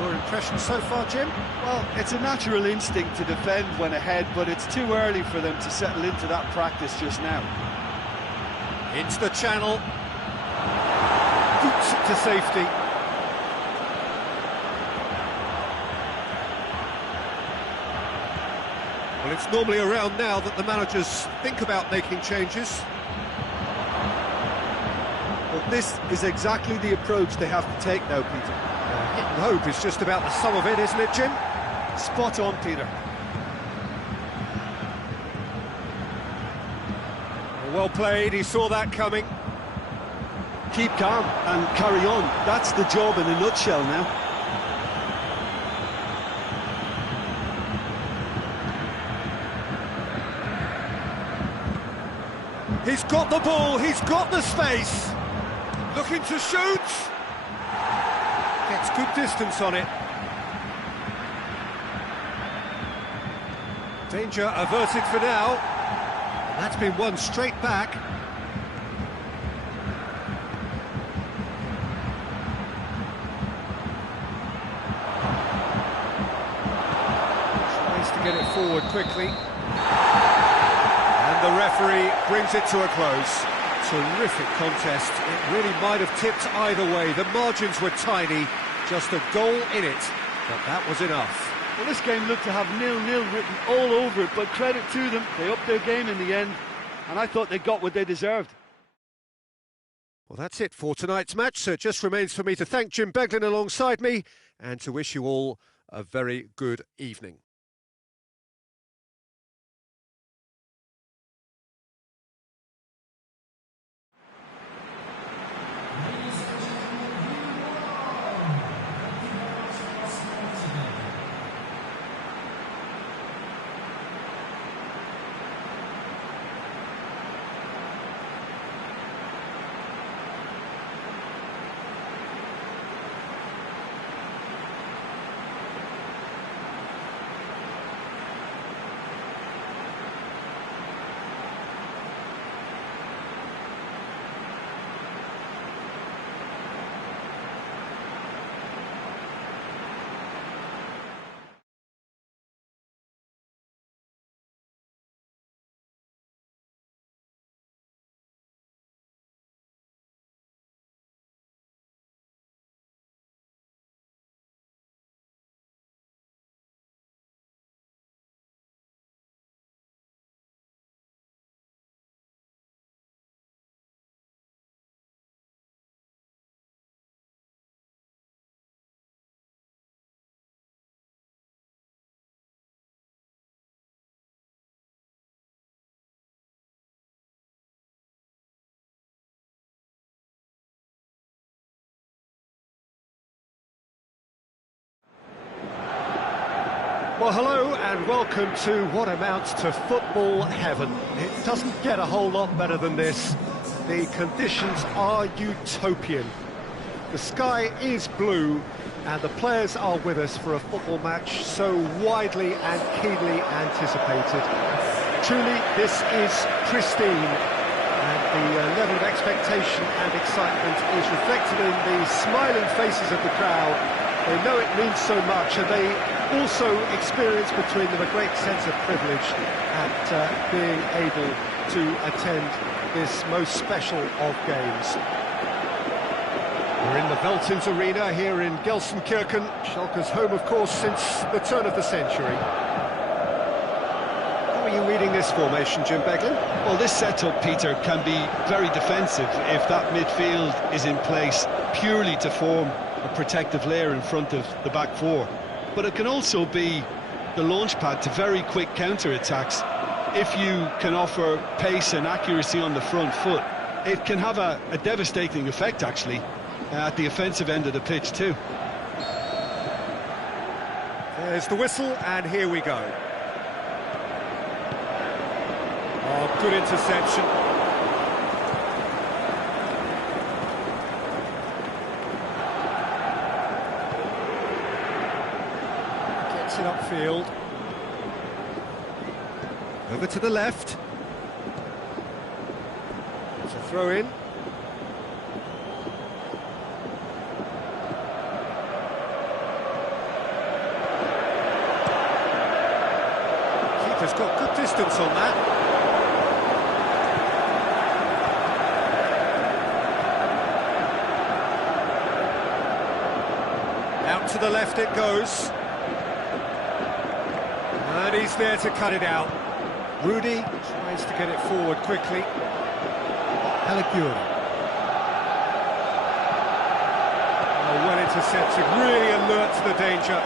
Your impression so far, Jim? Well, it's a natural instinct to defend when ahead, but it's too early for them to settle into that practice just now. Into the channel. Boots it to safety. Well, it's normally around now that the managers think about making changes. But this is exactly the approach they have to take now, Peter. Hit and hope is just about the sum of it, isn't it, Jim? Spot on, Peter. Well played, he saw that coming. Keep calm and carry on. That's the job in a nutshell now. He's got the ball, he's got the space. Looking to shoot. Gets good distance on it. Danger averted for now. And that's been won straight back. Tries to get it forward quickly. And the referee brings it to a close. Terrific contest. It really might have tipped either way. The margins were tiny, just a goal in it, but that was enough. Well, this game looked to have 0-0 written all over it, but credit to them, they upped their game in the end, and I thought they got what they deserved. Well, that's it for tonight's match, so it just remains for me to thank Jim Beglin alongside me and to wish you all a very good evening. Well, hello and welcome to what amounts to football heaven. It doesn't get a whole lot better than this. the conditions are utopian. The sky is blue, and the players are with us for a football match so widely and keenly anticipated. Truly, this is pristine, and the level of expectation and excitement is reflected in the smiling faces of the crowd. They know it means so much, and they also experience between them a great sense of privilege at being able to attend this most special of games. We're in the Veltins Arena here in Gelsenkirchen, Schalke's home, of course, since the turn of the century. How are you reading this formation, Jim Beglin? Well, this setup, Peter, can be very defensive if that midfield is in place purely to form a protective layer in front of the back four. But it can also be the launchpad to very quick counter-attacks. If you can offer pace and accuracy on the front foot, it can have a devastating effect, actually, at the offensive end of the pitch too. There's the whistle, and here we go. Oh, good interception. Gets it upfield. Over to the left. It's a throw in. Keeper's got good distance on that. Out to the left it goes. And he's there to cut it out. Rudy tries to get it forward quickly. Caligiuri. Oh, well intercepted, really alert to the danger.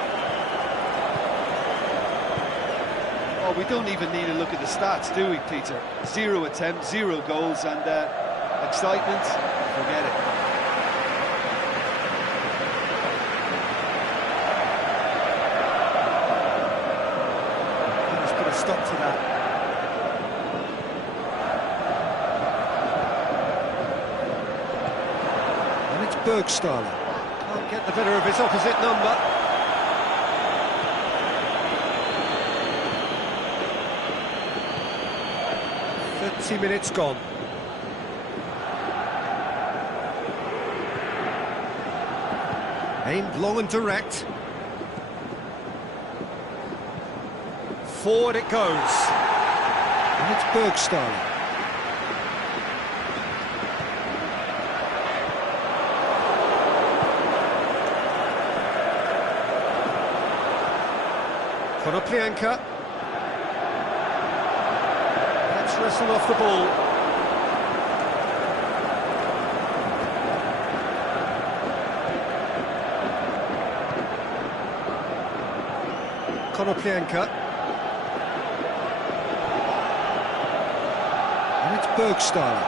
Well, we don't even need to look at the stats, do we, Peter? 0 attempts, 0 goals, and excitement, forget it. Let's put a stop to that. Bergstaller can't get the better of his opposite number. Minutes gone. Aimed long and direct. Forward it goes. And it's Bergstaller. Konoplyanka. Let's wrestle off the ball. Konoplyanka. And it's Bergstaller.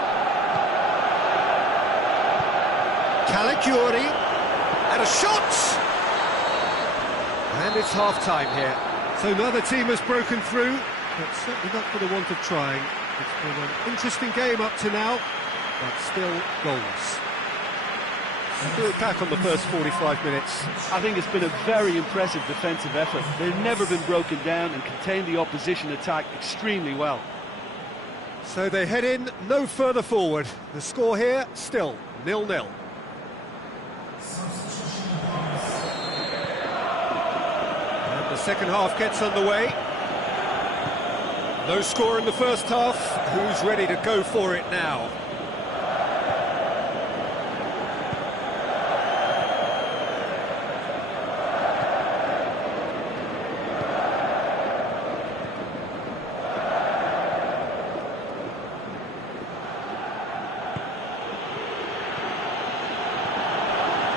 Caligiuri. And a shot! And it's half-time here. So neither team has broken through, but certainly not for the want of trying. It's been an interesting game up to now, but still goals. Do it back on the first 45 minutes. I think it's been a very impressive defensive effort. They've never been broken down and contained the opposition attack extremely well. So they head in no further forward. The score here, still 0-0. The second half gets underway. No score in the first half. Who's ready to go for it now?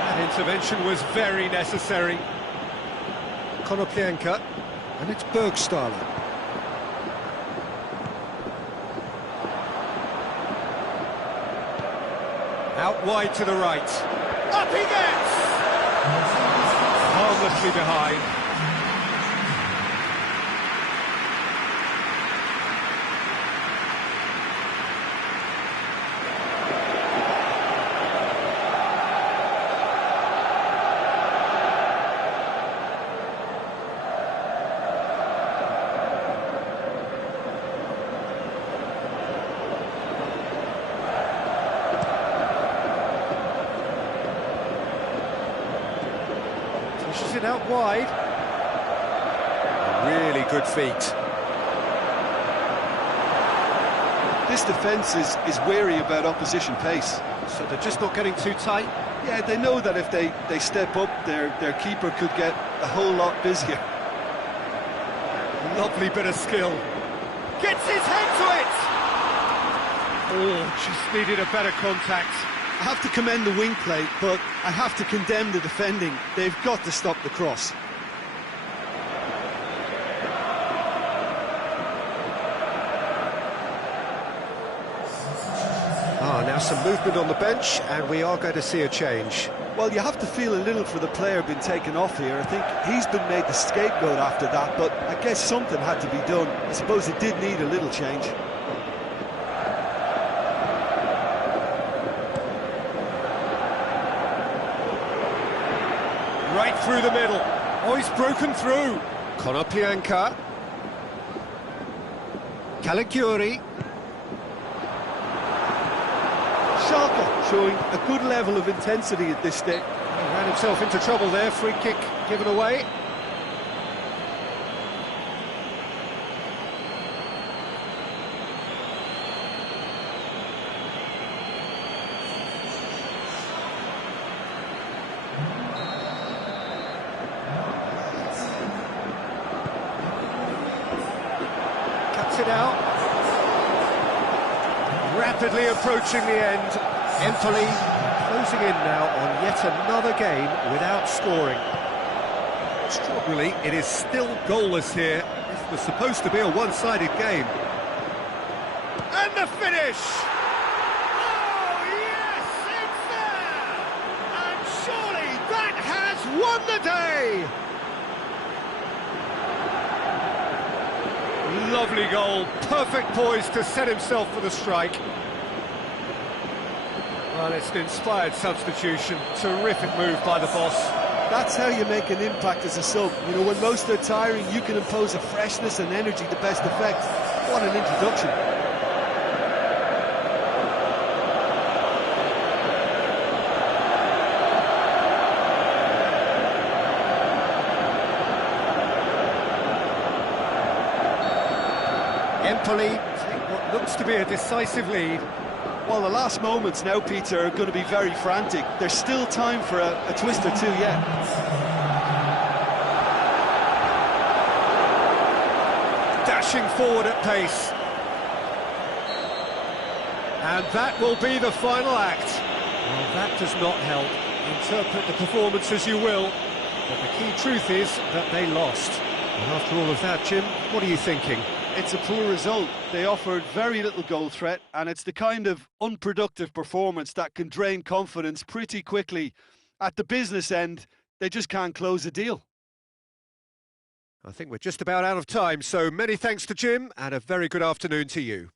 That intervention was very necessary. Konoplyanka, and it's Bergstaller. Out wide to the right. Up he gets! Harmlessly behind. out wide. Really good feet. This defence is wary about opposition pace. So they're just not getting too tight. Yeah, they know that if they step up, their keeper could get a whole lot busier. Lovely bit of skill. Gets his head to it! Oh, just needed a better contact. I have to commend the wing play, but I have to condemn the defending. They've got to stop the cross. Now some movement on the bench, and we are going to see a change. Well, you have to feel a little for the player being taken off here. I think he's been made the scapegoat after that, but I guess something had to be done. I suppose it did need a little change. Right through the middle. Oh, he's broken through. Konoplyanka. Caligiuri. Schalke showing a good level of intensity at this stage. He ran himself into trouble there. Free kick given away. Cuts it out. Rapidly approaching the end. Empoli closing in now on yet another game without scoring. Extraordinarily, it is still goalless here. This was supposed to be a one-sided game. And the finish! Oh, yes, it's there! And surely that has won the day! Lovely goal, perfect poise to set himself for the strike. Well, it's an inspired substitution, terrific move by the boss. That's how you make an impact as a sub. You know, when most are tiring, you can impose a freshness and energy to best effect. What an introduction. Empoli take what looks to be a decisive lead. Well, the last moments now, Peter, are going to be very frantic. There's still time for a twist or two yet. Dashing forward at pace. And that will be the final act. Well, that does not help. Interpret the performance as you will. But the key truth is that they lost. And after all of that, Jim, what are you thinking? It's a poor result. They offered very little goal threat, and it's the kind of unproductive performance that can drain confidence pretty quickly. At the business end, they just can't close a deal. I think we're just about out of time, so many thanks to Jim, and a very good afternoon to you.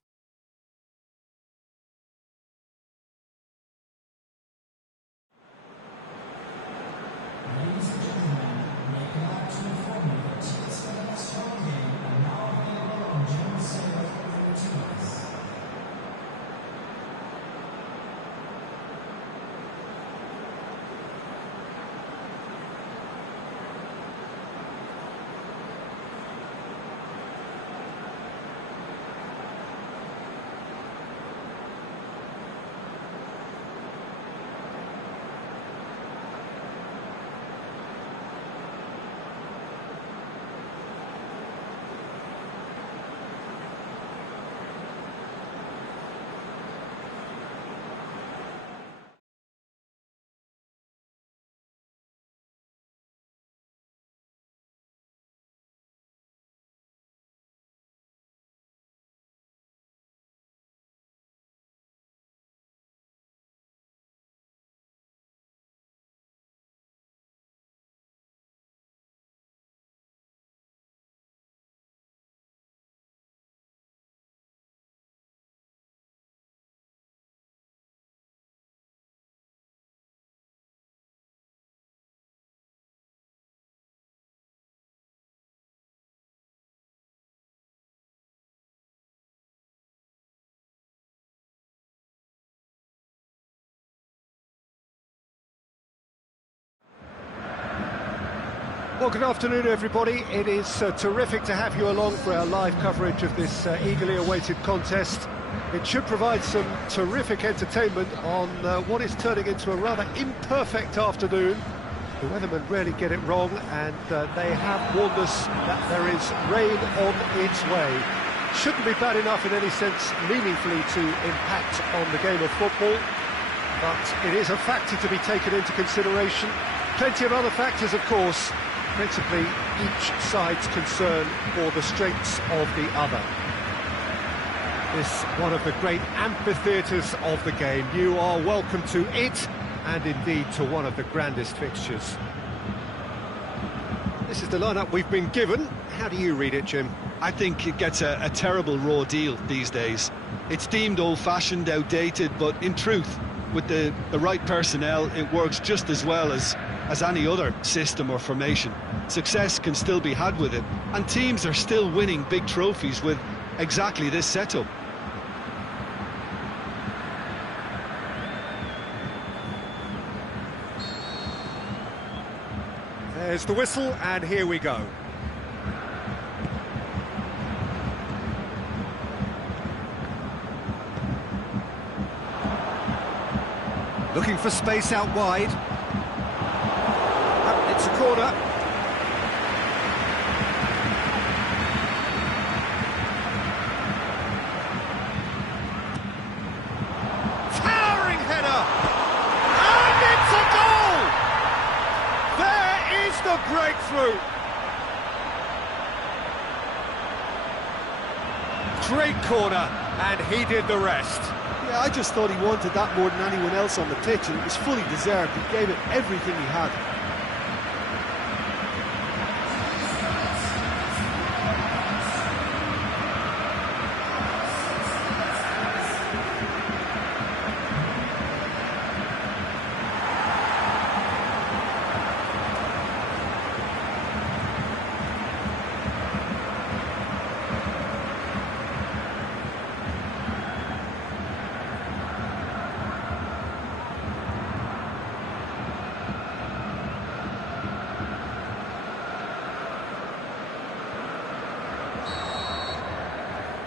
Well, good afternoon, everybody. It is terrific to have you along for our live coverage of this eagerly awaited contest. It should provide some terrific entertainment on what is turning into a rather imperfect afternoon. The weathermen rarely get it wrong, and they have warned us that there is rain on its way. Shouldn't be bad enough in any sense meaningfully to impact on the game of football, but it is a factor to be taken into consideration. Plenty of other factors, of course, principally each side's concern for the strengths of the other. This one of the great amphitheatres of the game. You are welcome to it, and indeed to one of the grandest fixtures. This is the lineup we've been given. How do you read it, Jim? I think it gets a terrible raw deal these days. It's deemed old-fashioned, outdated, but in truth, with the right personnel, it works just as well as any other system or formation. Success can still be had with it, and teams are still winning big trophies with exactly this setup. There's the whistle, and here we go. Looking for space out wide. It's a corner. Towering header! And it's a goal! There is the breakthrough! Great corner, and he did the rest. Yeah, I just thought he wanted that more than anyone else on the pitch, and it was fully deserved. He gave it everything he had.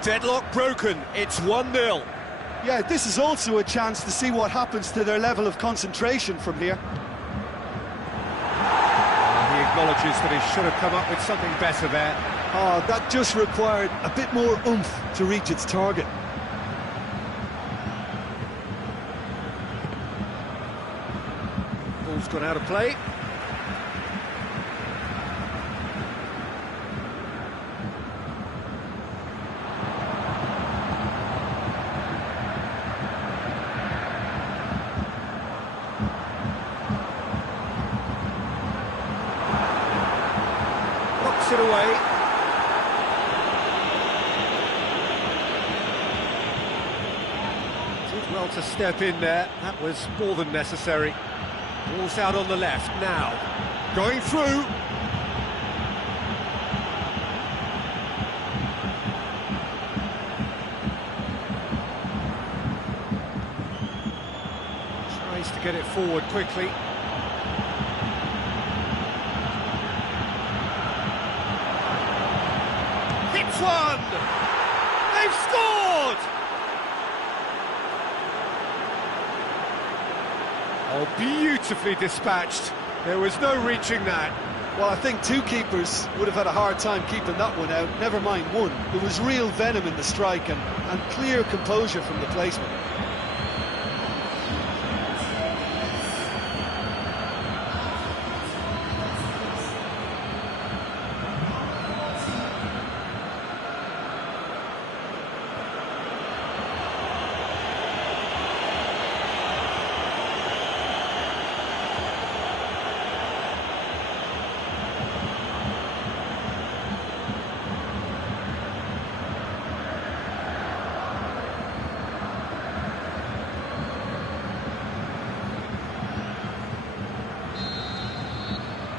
Deadlock broken, it's 1-0. Yeah, this is also a chance to see what happens to their level of concentration from here. He acknowledges that he should have come up with something better there. Oh, that just required a bit more oomph to reach its target. Ball's gone out of play. It away. Did well to step in there. That was more than necessary. Ball's out on the left now. Going through. Tries to get it forward quickly. One! They've scored! Oh, beautifully dispatched. There was no reaching that. Well, I think two keepers would have had a hard time keeping that one out, never mind one. There was real venom in the strike and clear composure from the placement.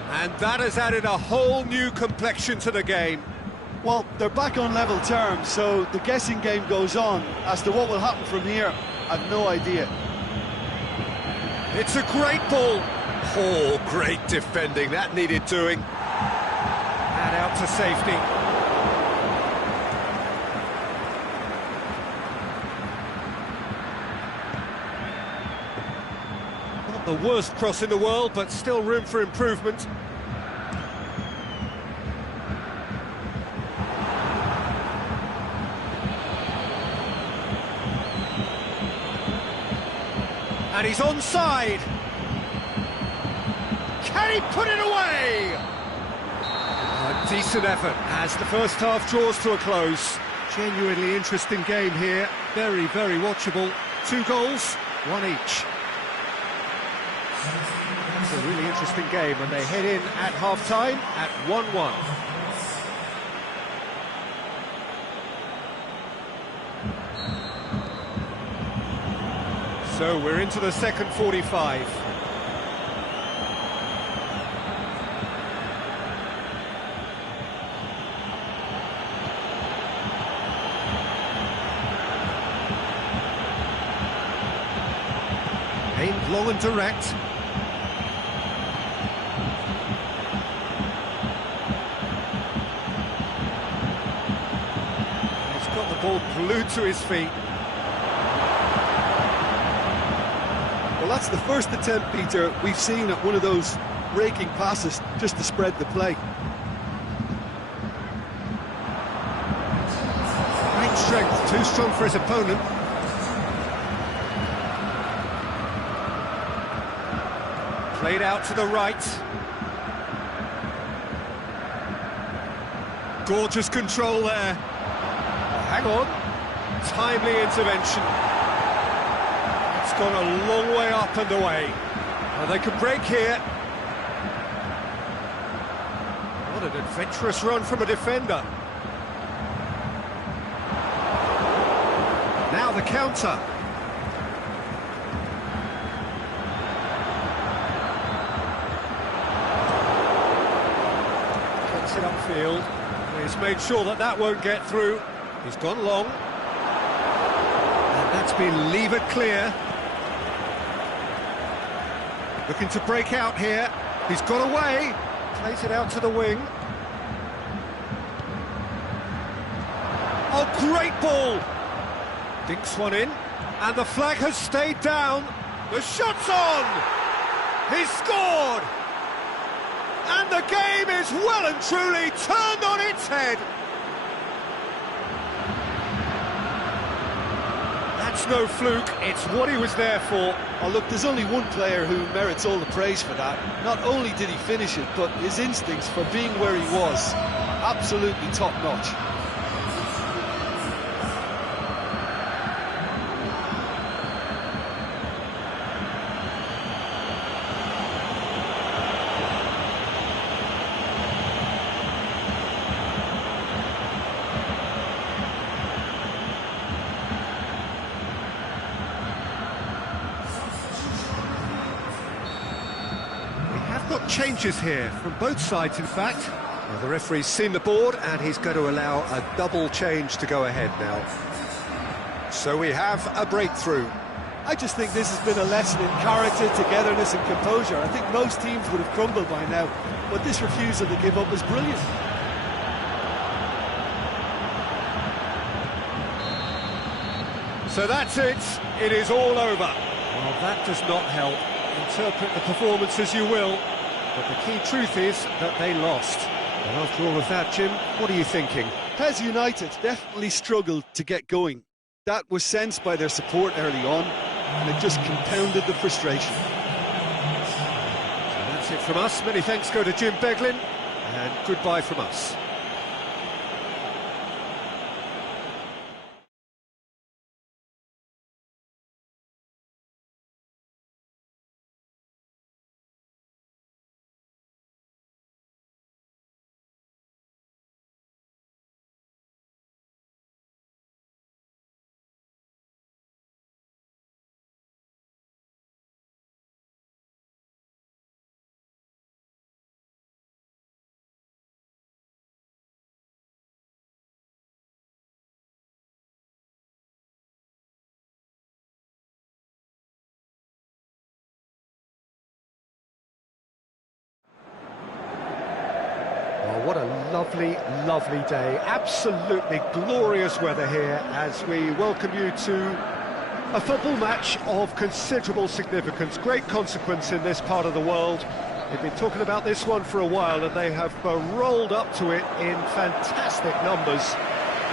And that has added a whole new complexion to the game. Well, they're back on level terms, so the guessing game goes on. As to what will happen from here, I've no idea. It's a great ball. Oh, great defending. That needed doing. to safety. Not the worst cross in the world, but still room for improvement. And he's onside. Can he put it away? A decent effort as the first half draws to a close. Genuinely interesting game here. Very, very watchable. 2 goals, 1 each. It's a really interesting game, and they head in at half-time at 1-1. So we're into the second 45. Aimed long and direct. He's got the ball glued to his feet. Well, that's the first attempt, Peter, we've seen at one of those raking passes just to spread the play. Great strength, too strong for his opponent. Played out to the right. Gorgeous control there. Hang on. Timely intervention. It's gone a long way up and away. Well, they could break here. What an adventurous run from a defender. Now the counter. Gets it upfield. He's made sure that that won't get through. He's gone long. And that's been levered clear. Looking to break out here. He's got away. Plays it out to the wing. Oh, great ball! Dinks one in, and the flag has stayed down. The shot's on! He's scored! And the game is well and truly turned on its head. That's no fluke, it's what he was there for. Oh, look, there's only one player who merits all the praise for that. Not only did he finish it, but his instincts for being where he was, absolutely top-notch. Got changes here from both sides, in fact. Well, the referee's seen the board and he's going to allow a double change to go ahead now. So we have a breakthrough. I just think this has been a lesson in character, togetherness and composure. I think most teams would have crumbled by now, but this refusal to give up is brilliant. So that's it. It is all over. Well, that does not help. Interpret the performance as you will, but the key truth is that they lost. And after all of that, Jim, what are you thinking? PES United definitely struggled to get going. That was sensed by their support early on, and it just compounded the frustration. So that's it from us. Many thanks go to Jim Beglin, and goodbye from us. Oh, what a lovely, lovely day. Absolutely glorious weather here as we welcome you to a football match of considerable significance, great consequence in this part of the world. They've been talking about this one for a while and they have rolled up to it in fantastic numbers.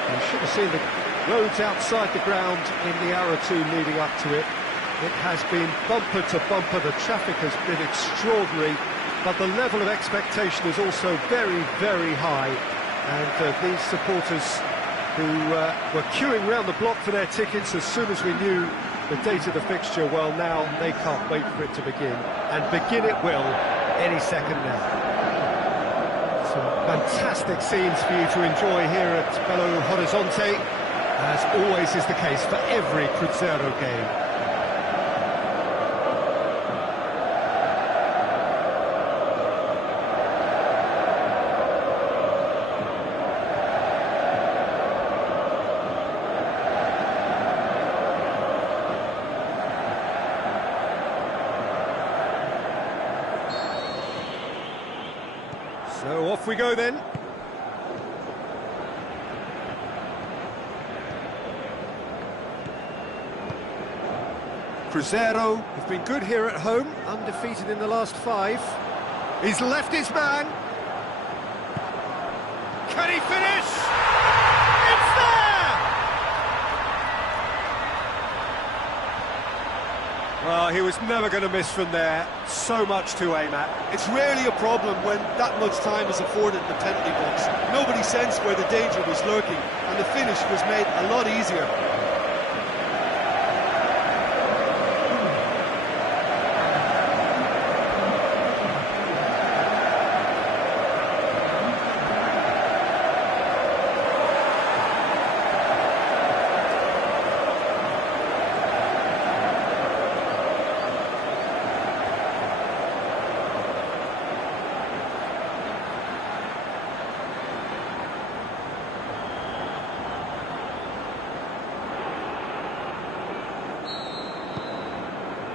You should have seen the roads outside the ground in the hour or two leading up to it. It has been bumper to bumper, the traffic has been extraordinary, but the level of expectation is also very, very high. And these supporters who were queuing round the block for their tickets as soon as we knew the date of the fixture, well, now they can't wait for it to begin. And begin it will any second now. Some fantastic scenes for you to enjoy here at Belo Horizonte, as always is the case for every Cruzeiro game. So off we go then. Cruzeiro have been good here at home, undefeated in the last 5. He's left his man. Can he finish? It's there! Well, he was never going to miss from there. So much to aim at. It's rarely a problem when that much time is afforded in the penalty box. Nobody sensed where the danger was lurking, and the finish was made a lot easier.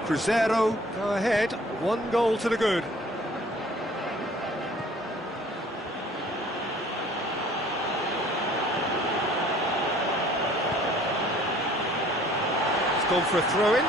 Cruzeiro go ahead, 1 goal to the good. It's gone for a throw-in.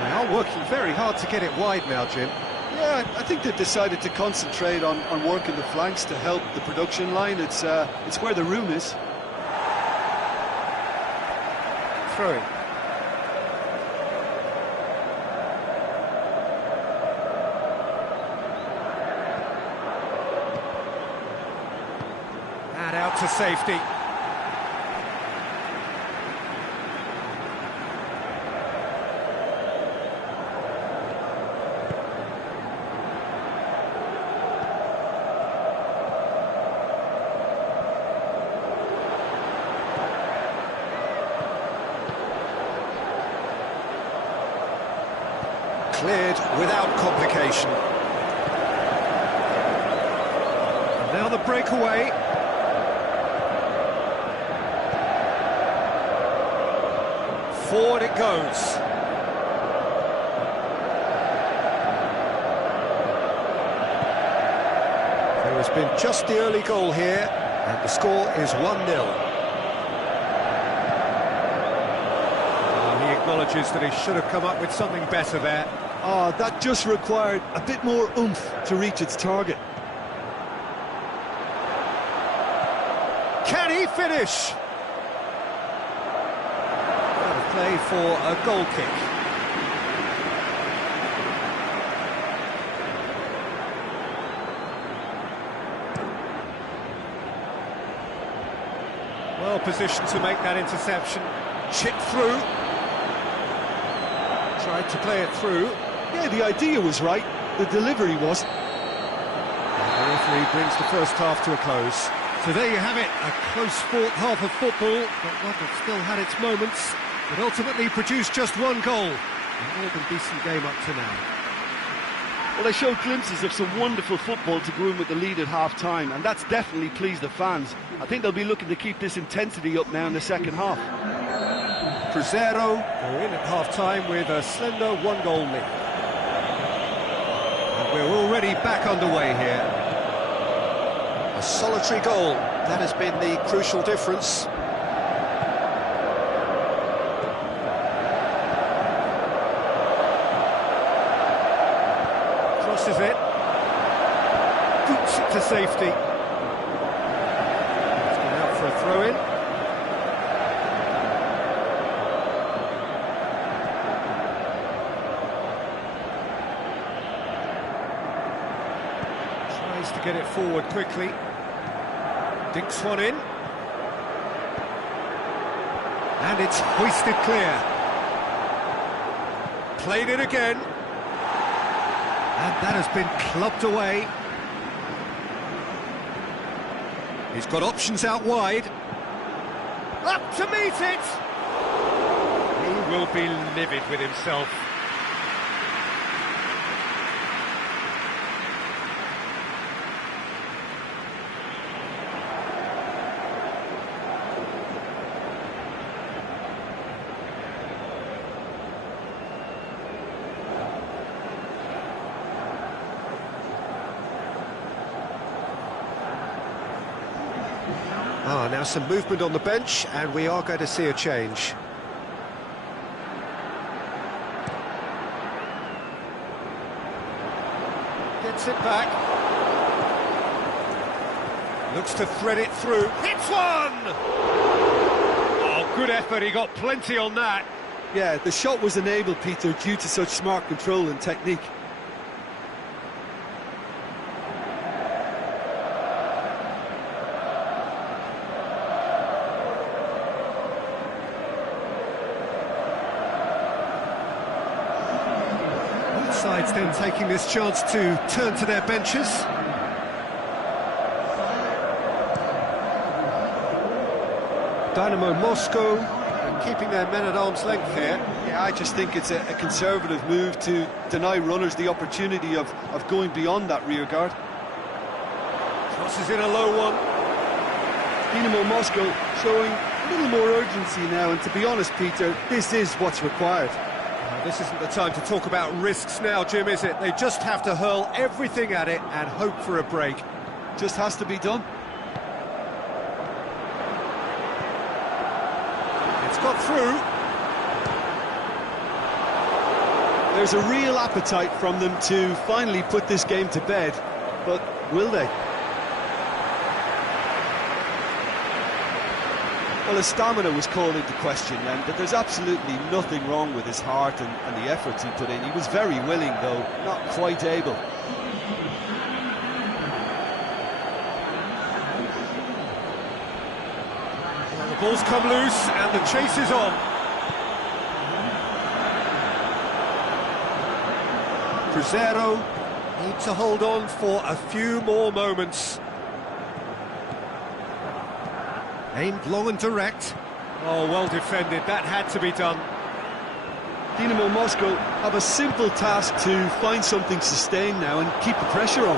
They are working very hard to get it wide now, Jim. Yeah, I think they've decided to concentrate on working the flanks to help the production line. It's where the room is. Throwing. And out to safety. Cleared without complication. And now the breakaway. Forward it goes. There has been just the early goal here, and the score is 1-0. He acknowledges that he should have come up with something better there. Oh, that just required a bit more oomph to reach its target. Can he finish? Play for a goal kick. Well positioned to make that interception. Chipped through. Tried to play it through. Yeah, the idea was right, the delivery wasn't. The referee brings the first half to a close. So there you have it, a close-fought half of football, but one that still had its moments, but ultimately produced just 1 goal. A more than decent game up to now. Well, they showed glimpses of some wonderful football to go in with the lead at half-time, and that's definitely pleased the fans. I think they'll be looking to keep this intensity up now in the second half. Cruzeiro are in at half-time with a slender one-goal lead. And we're already back underway here. A solitary goal, that has been the crucial difference. Crosses it. Boots it to safety. It's gone out for a throw-in. Tries to get it forward quickly. Dinks one in. And it's hoisted clear. Played it again. And that has been clubbed away. He's got options out wide. Up to meet it! He will be livid with himself. Now some movement on the bench, and we are going to see a change. Gets it back. Looks to thread it through. Hits one! Oh, good effort, he got plenty on that. Yeah, the shot was enabled, Peter, due to such smart control and technique. Sides then taking this chance to turn to their benches. Dynamo Moscow keeping their men at arm's length here. Yeah, I just think it's a conservative move to deny runners the opportunity of going beyond that rear guard. Crosses in a low one. Dynamo Moscow showing a little more urgency now, and to be honest, Peter, this is what's required. This isn't the time to talk about risks now, Jim, is it? They just have to hurl everything at it and hope for a break. Just has to be done. It's got through. There's a real appetite from them to finally put this game to bed, but will they? Well, his stamina was called into question then, but there's absolutely nothing wrong with his heart and the efforts he put in. He was very willing, though, not quite able. Well, the ball's come loose and the chase is on. Cruzeiro need to hold on for a few more moments. Aimed long and direct. Oh, well defended. That had to be done. Dynamo Moscow have a simple task to find something sustained now and keep the pressure on.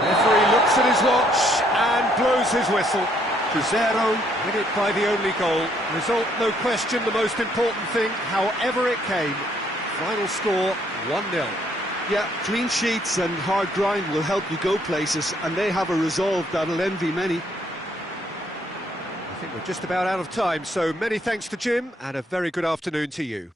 Referee looks at his watch and blows his whistle. Cruzeiro win it by the only goal. Result, no question, the most important thing, however it came. Final score, 1-0. Yeah, clean sheets and hard grind will help you go places, and they have a resolve that'll envy many. I think we're just about out of time, so many thanks to Jim, and a very good afternoon to you.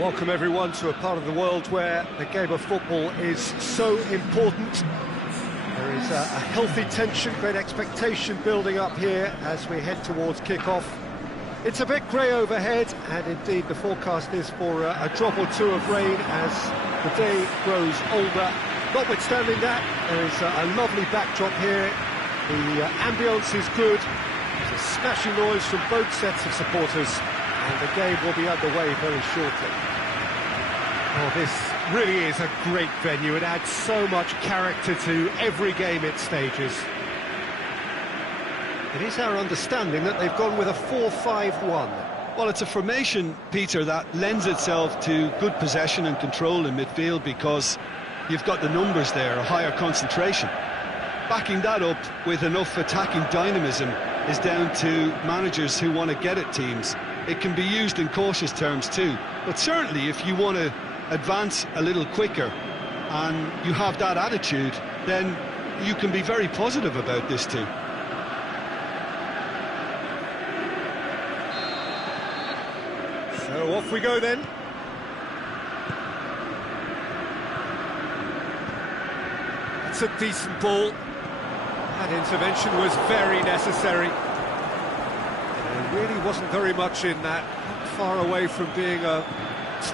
Welcome everyone to a part of the world where the game of football is so important. There is a healthy tension, great expectation building up here as we head towards kick-off. It's a bit grey overhead, and indeed the forecast is for a drop or two of rain as the day grows older. Notwithstanding that, there is a lovely backdrop here. The ambience is good. There's a smashing noise from both sets of supporters, and the game will be underway very shortly. Oh, this really is a great venue. It adds so much character to every game it stages. It is our understanding that they've gone with a 4-5-1. Well, it's a formation, Peter, that lends itself to good possession and control in midfield because you've got the numbers there, a higher concentration. Backing that up with enough attacking dynamism is down to managers who want to get at teams. It can be used in cautious terms too, but certainly if you want to advance a little quicker and you have that attitude, then you can be very positive about this too. So off we go then. That's a decent ball. That intervention was very necessary. There really wasn't very much in that, not far away from being a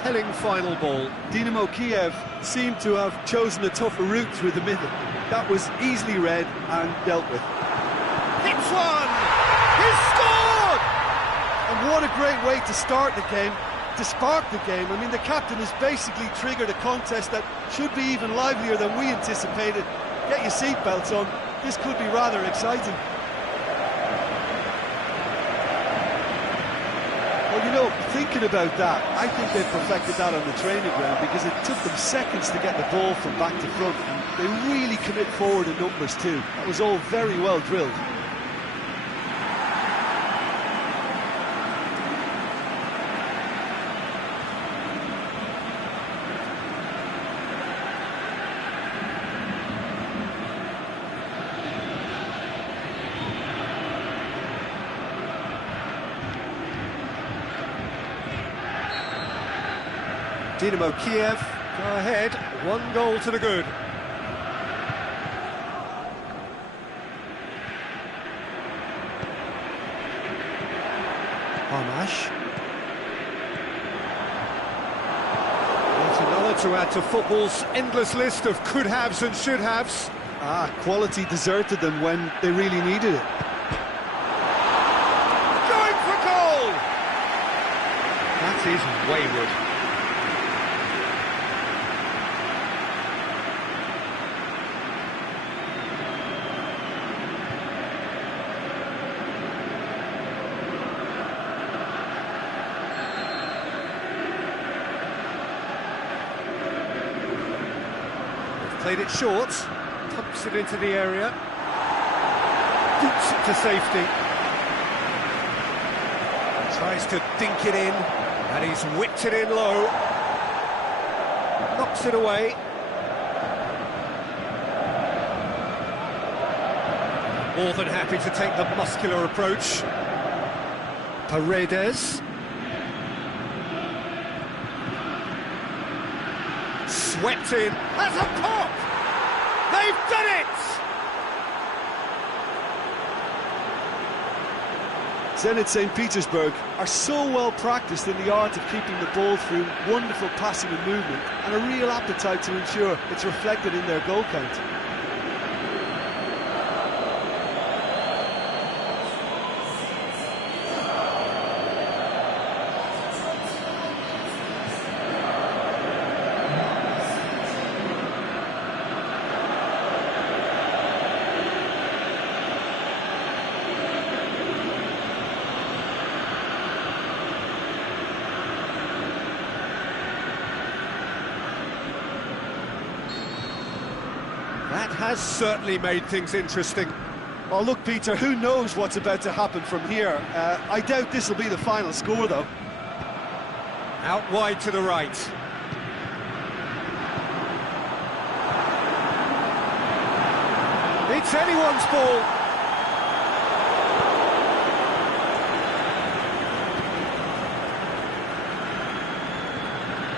telling final ball. Dynamo Kiev seemed to have chosen a tougher route through the middle. That was easily read and dealt with. Hits one! He's scored! And what a great way to start the game, to spark the game. I mean, the captain has basically triggered a contest that should be even livelier than we anticipated. Get your seatbelts on, this could be rather exciting. Well, you know, thinking about that, I think they've perfected that on the training ground because it took them seconds to get the ball from back to front, and they really commit forward in numbers too. That was all very well drilled. Dynamo Kiev go ahead, 1 goal to the good. Armash. Yet another to add to football's endless list of could-haves and should-haves. Quality deserted them when they really needed it. Going for goal! That is wayward. Played it short, pumps it into the area, boots it to safety. Tries to dink it in, and he's whipped it in low. Knocks it away. More than happy to take the muscular approach. Paredes. Swept in, has a pop! They've done it! Zenit St. Petersburg are so well practiced in the art of keeping the ball through wonderful passing and movement, and a real appetite to ensure it's reflected in their goal count. That has certainly made things interesting. Well, look, Peter, who knows what's about to happen from here? I doubt this will be the final score, though. Out wide to the right. It's anyone's ball.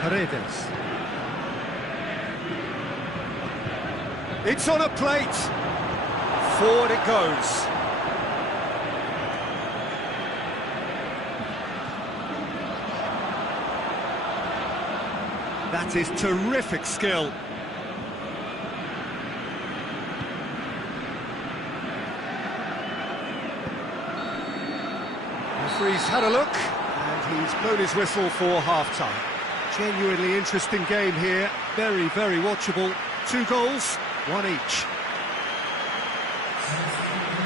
Paredes. It's on a plate. Forward it goes. That is terrific skill. Referee's had a look, and he's blown his whistle for half-time. Genuinely interesting game here, very, very watchable. 2 goals, 1 each.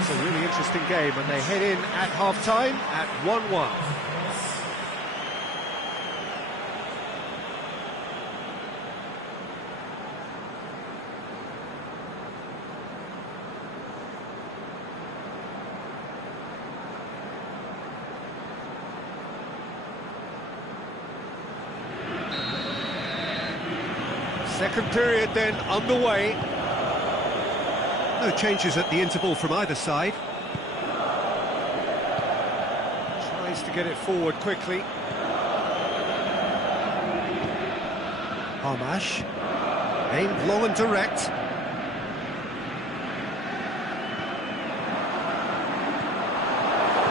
It's a really interesting game, and they head in at half-time at 1-1. Second period then underway. No changes at the interval from either side. Tries to get it forward quickly. Hamash. Aimed long and direct.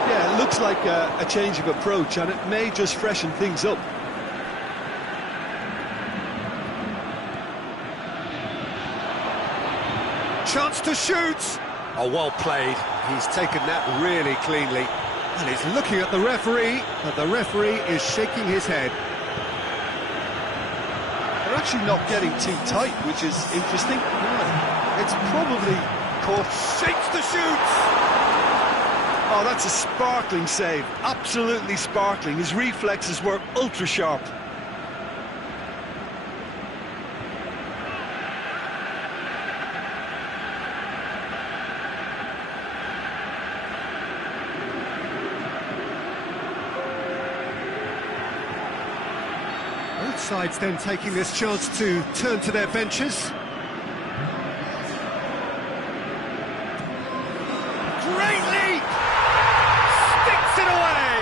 Yeah, it looks like a change of approach, and it may just freshen things up. Chance to shoot! Oh, well played. He's taken that really cleanly. And he's looking at the referee, but the referee is shaking his head. They're actually not getting too tight, which is interesting. It's probably caught. Shakes to shoot! Oh, that's a sparkling save. Absolutely sparkling. His reflexes were ultra sharp. Both sides then taking this chance to turn to their benches. Great leap! Sticks it away!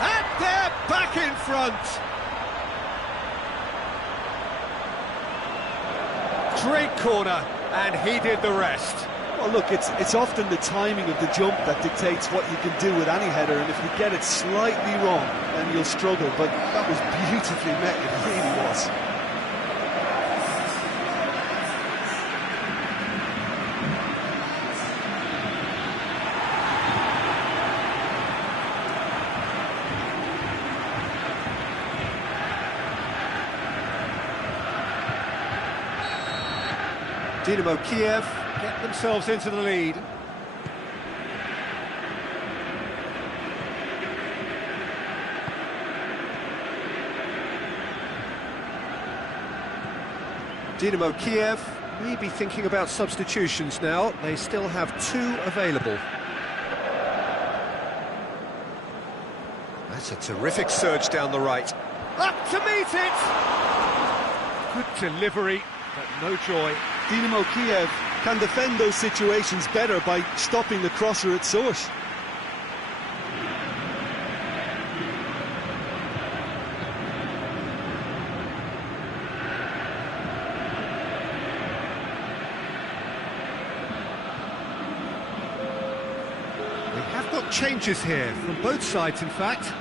And they're back in front! Great corner, and he did the rest. Well, look, it's often the timing of the jump that dictates what you can do with any header, and if you get it slightly wrong, then you'll struggle. But that was beautifully met, it really was. Dynamo Kiev get themselves into the lead. Dynamo Kiev may be thinking about substitutions now. They still have 2 available. That's a terrific surge down the right. Up to meet it! Good delivery, but no joy. Dynamo Kiev can defend those situations better by stopping the crosser at source. We have got changes here from both sides, in fact.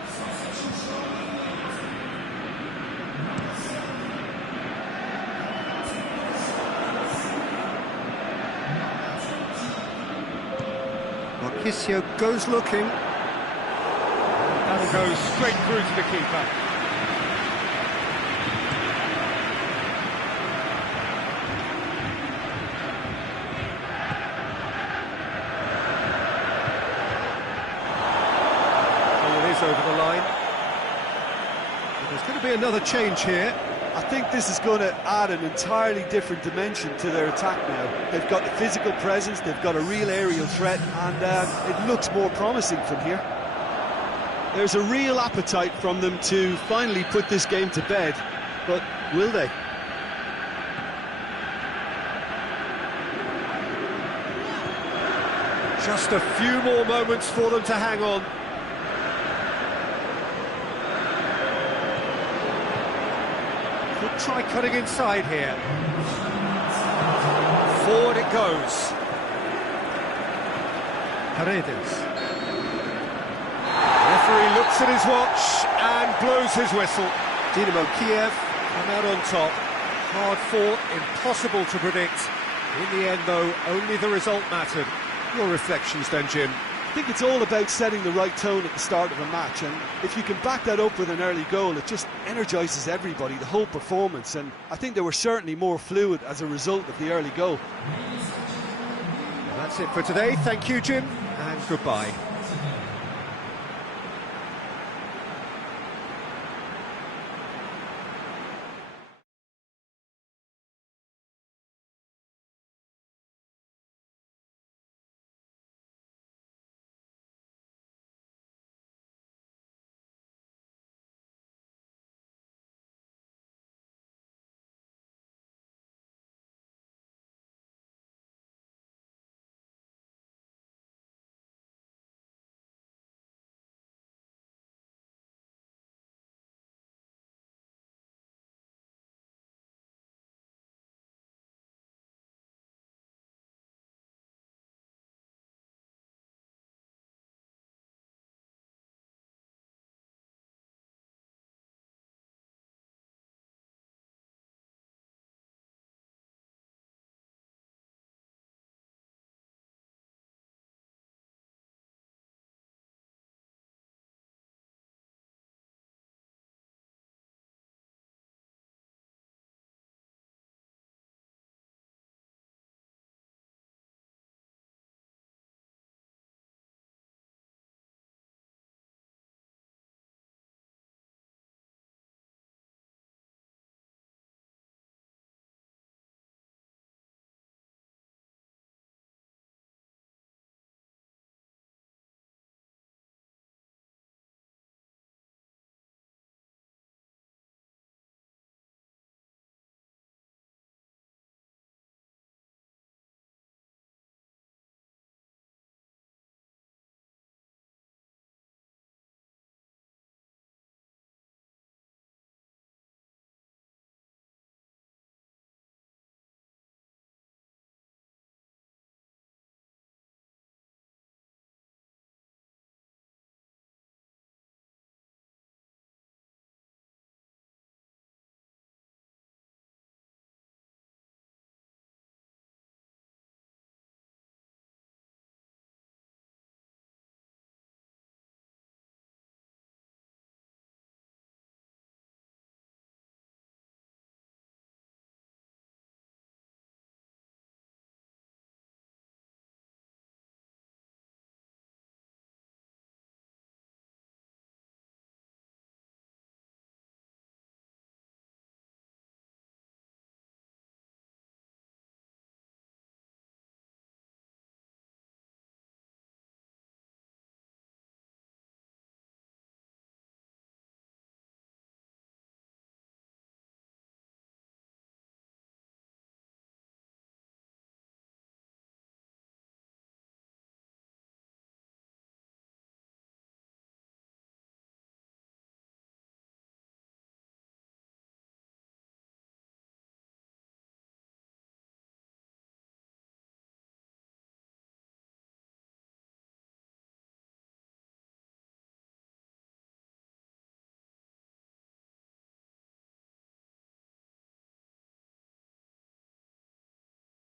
Marquisio goes looking. That'll go straight through to the keeper. Oh, it is over the line. There's going to be another change here. I think this is going to add an entirely different dimension to their attack now. They've got the physical presence, they've got a real aerial threat, and it looks more promising from here. There's a real appetite from them to finally put this game to bed, but will they? Just a few more moments for them to hang on. Could try cutting inside here. Forward it goes. Paredes. Referee looks at his watch and blows his whistle. Dynamo Kiev come out on top. Hard fought, impossible to predict. In the end, though, only the result mattered. Your reflections then, Jim? I think it's all about setting the right tone at the start of a match, and if you can back that up with an early goal, it just energises everybody, the whole performance, and I think they were certainly more fluid as a result of the early goal. That's it for today. Thank you, Jim, and goodbye.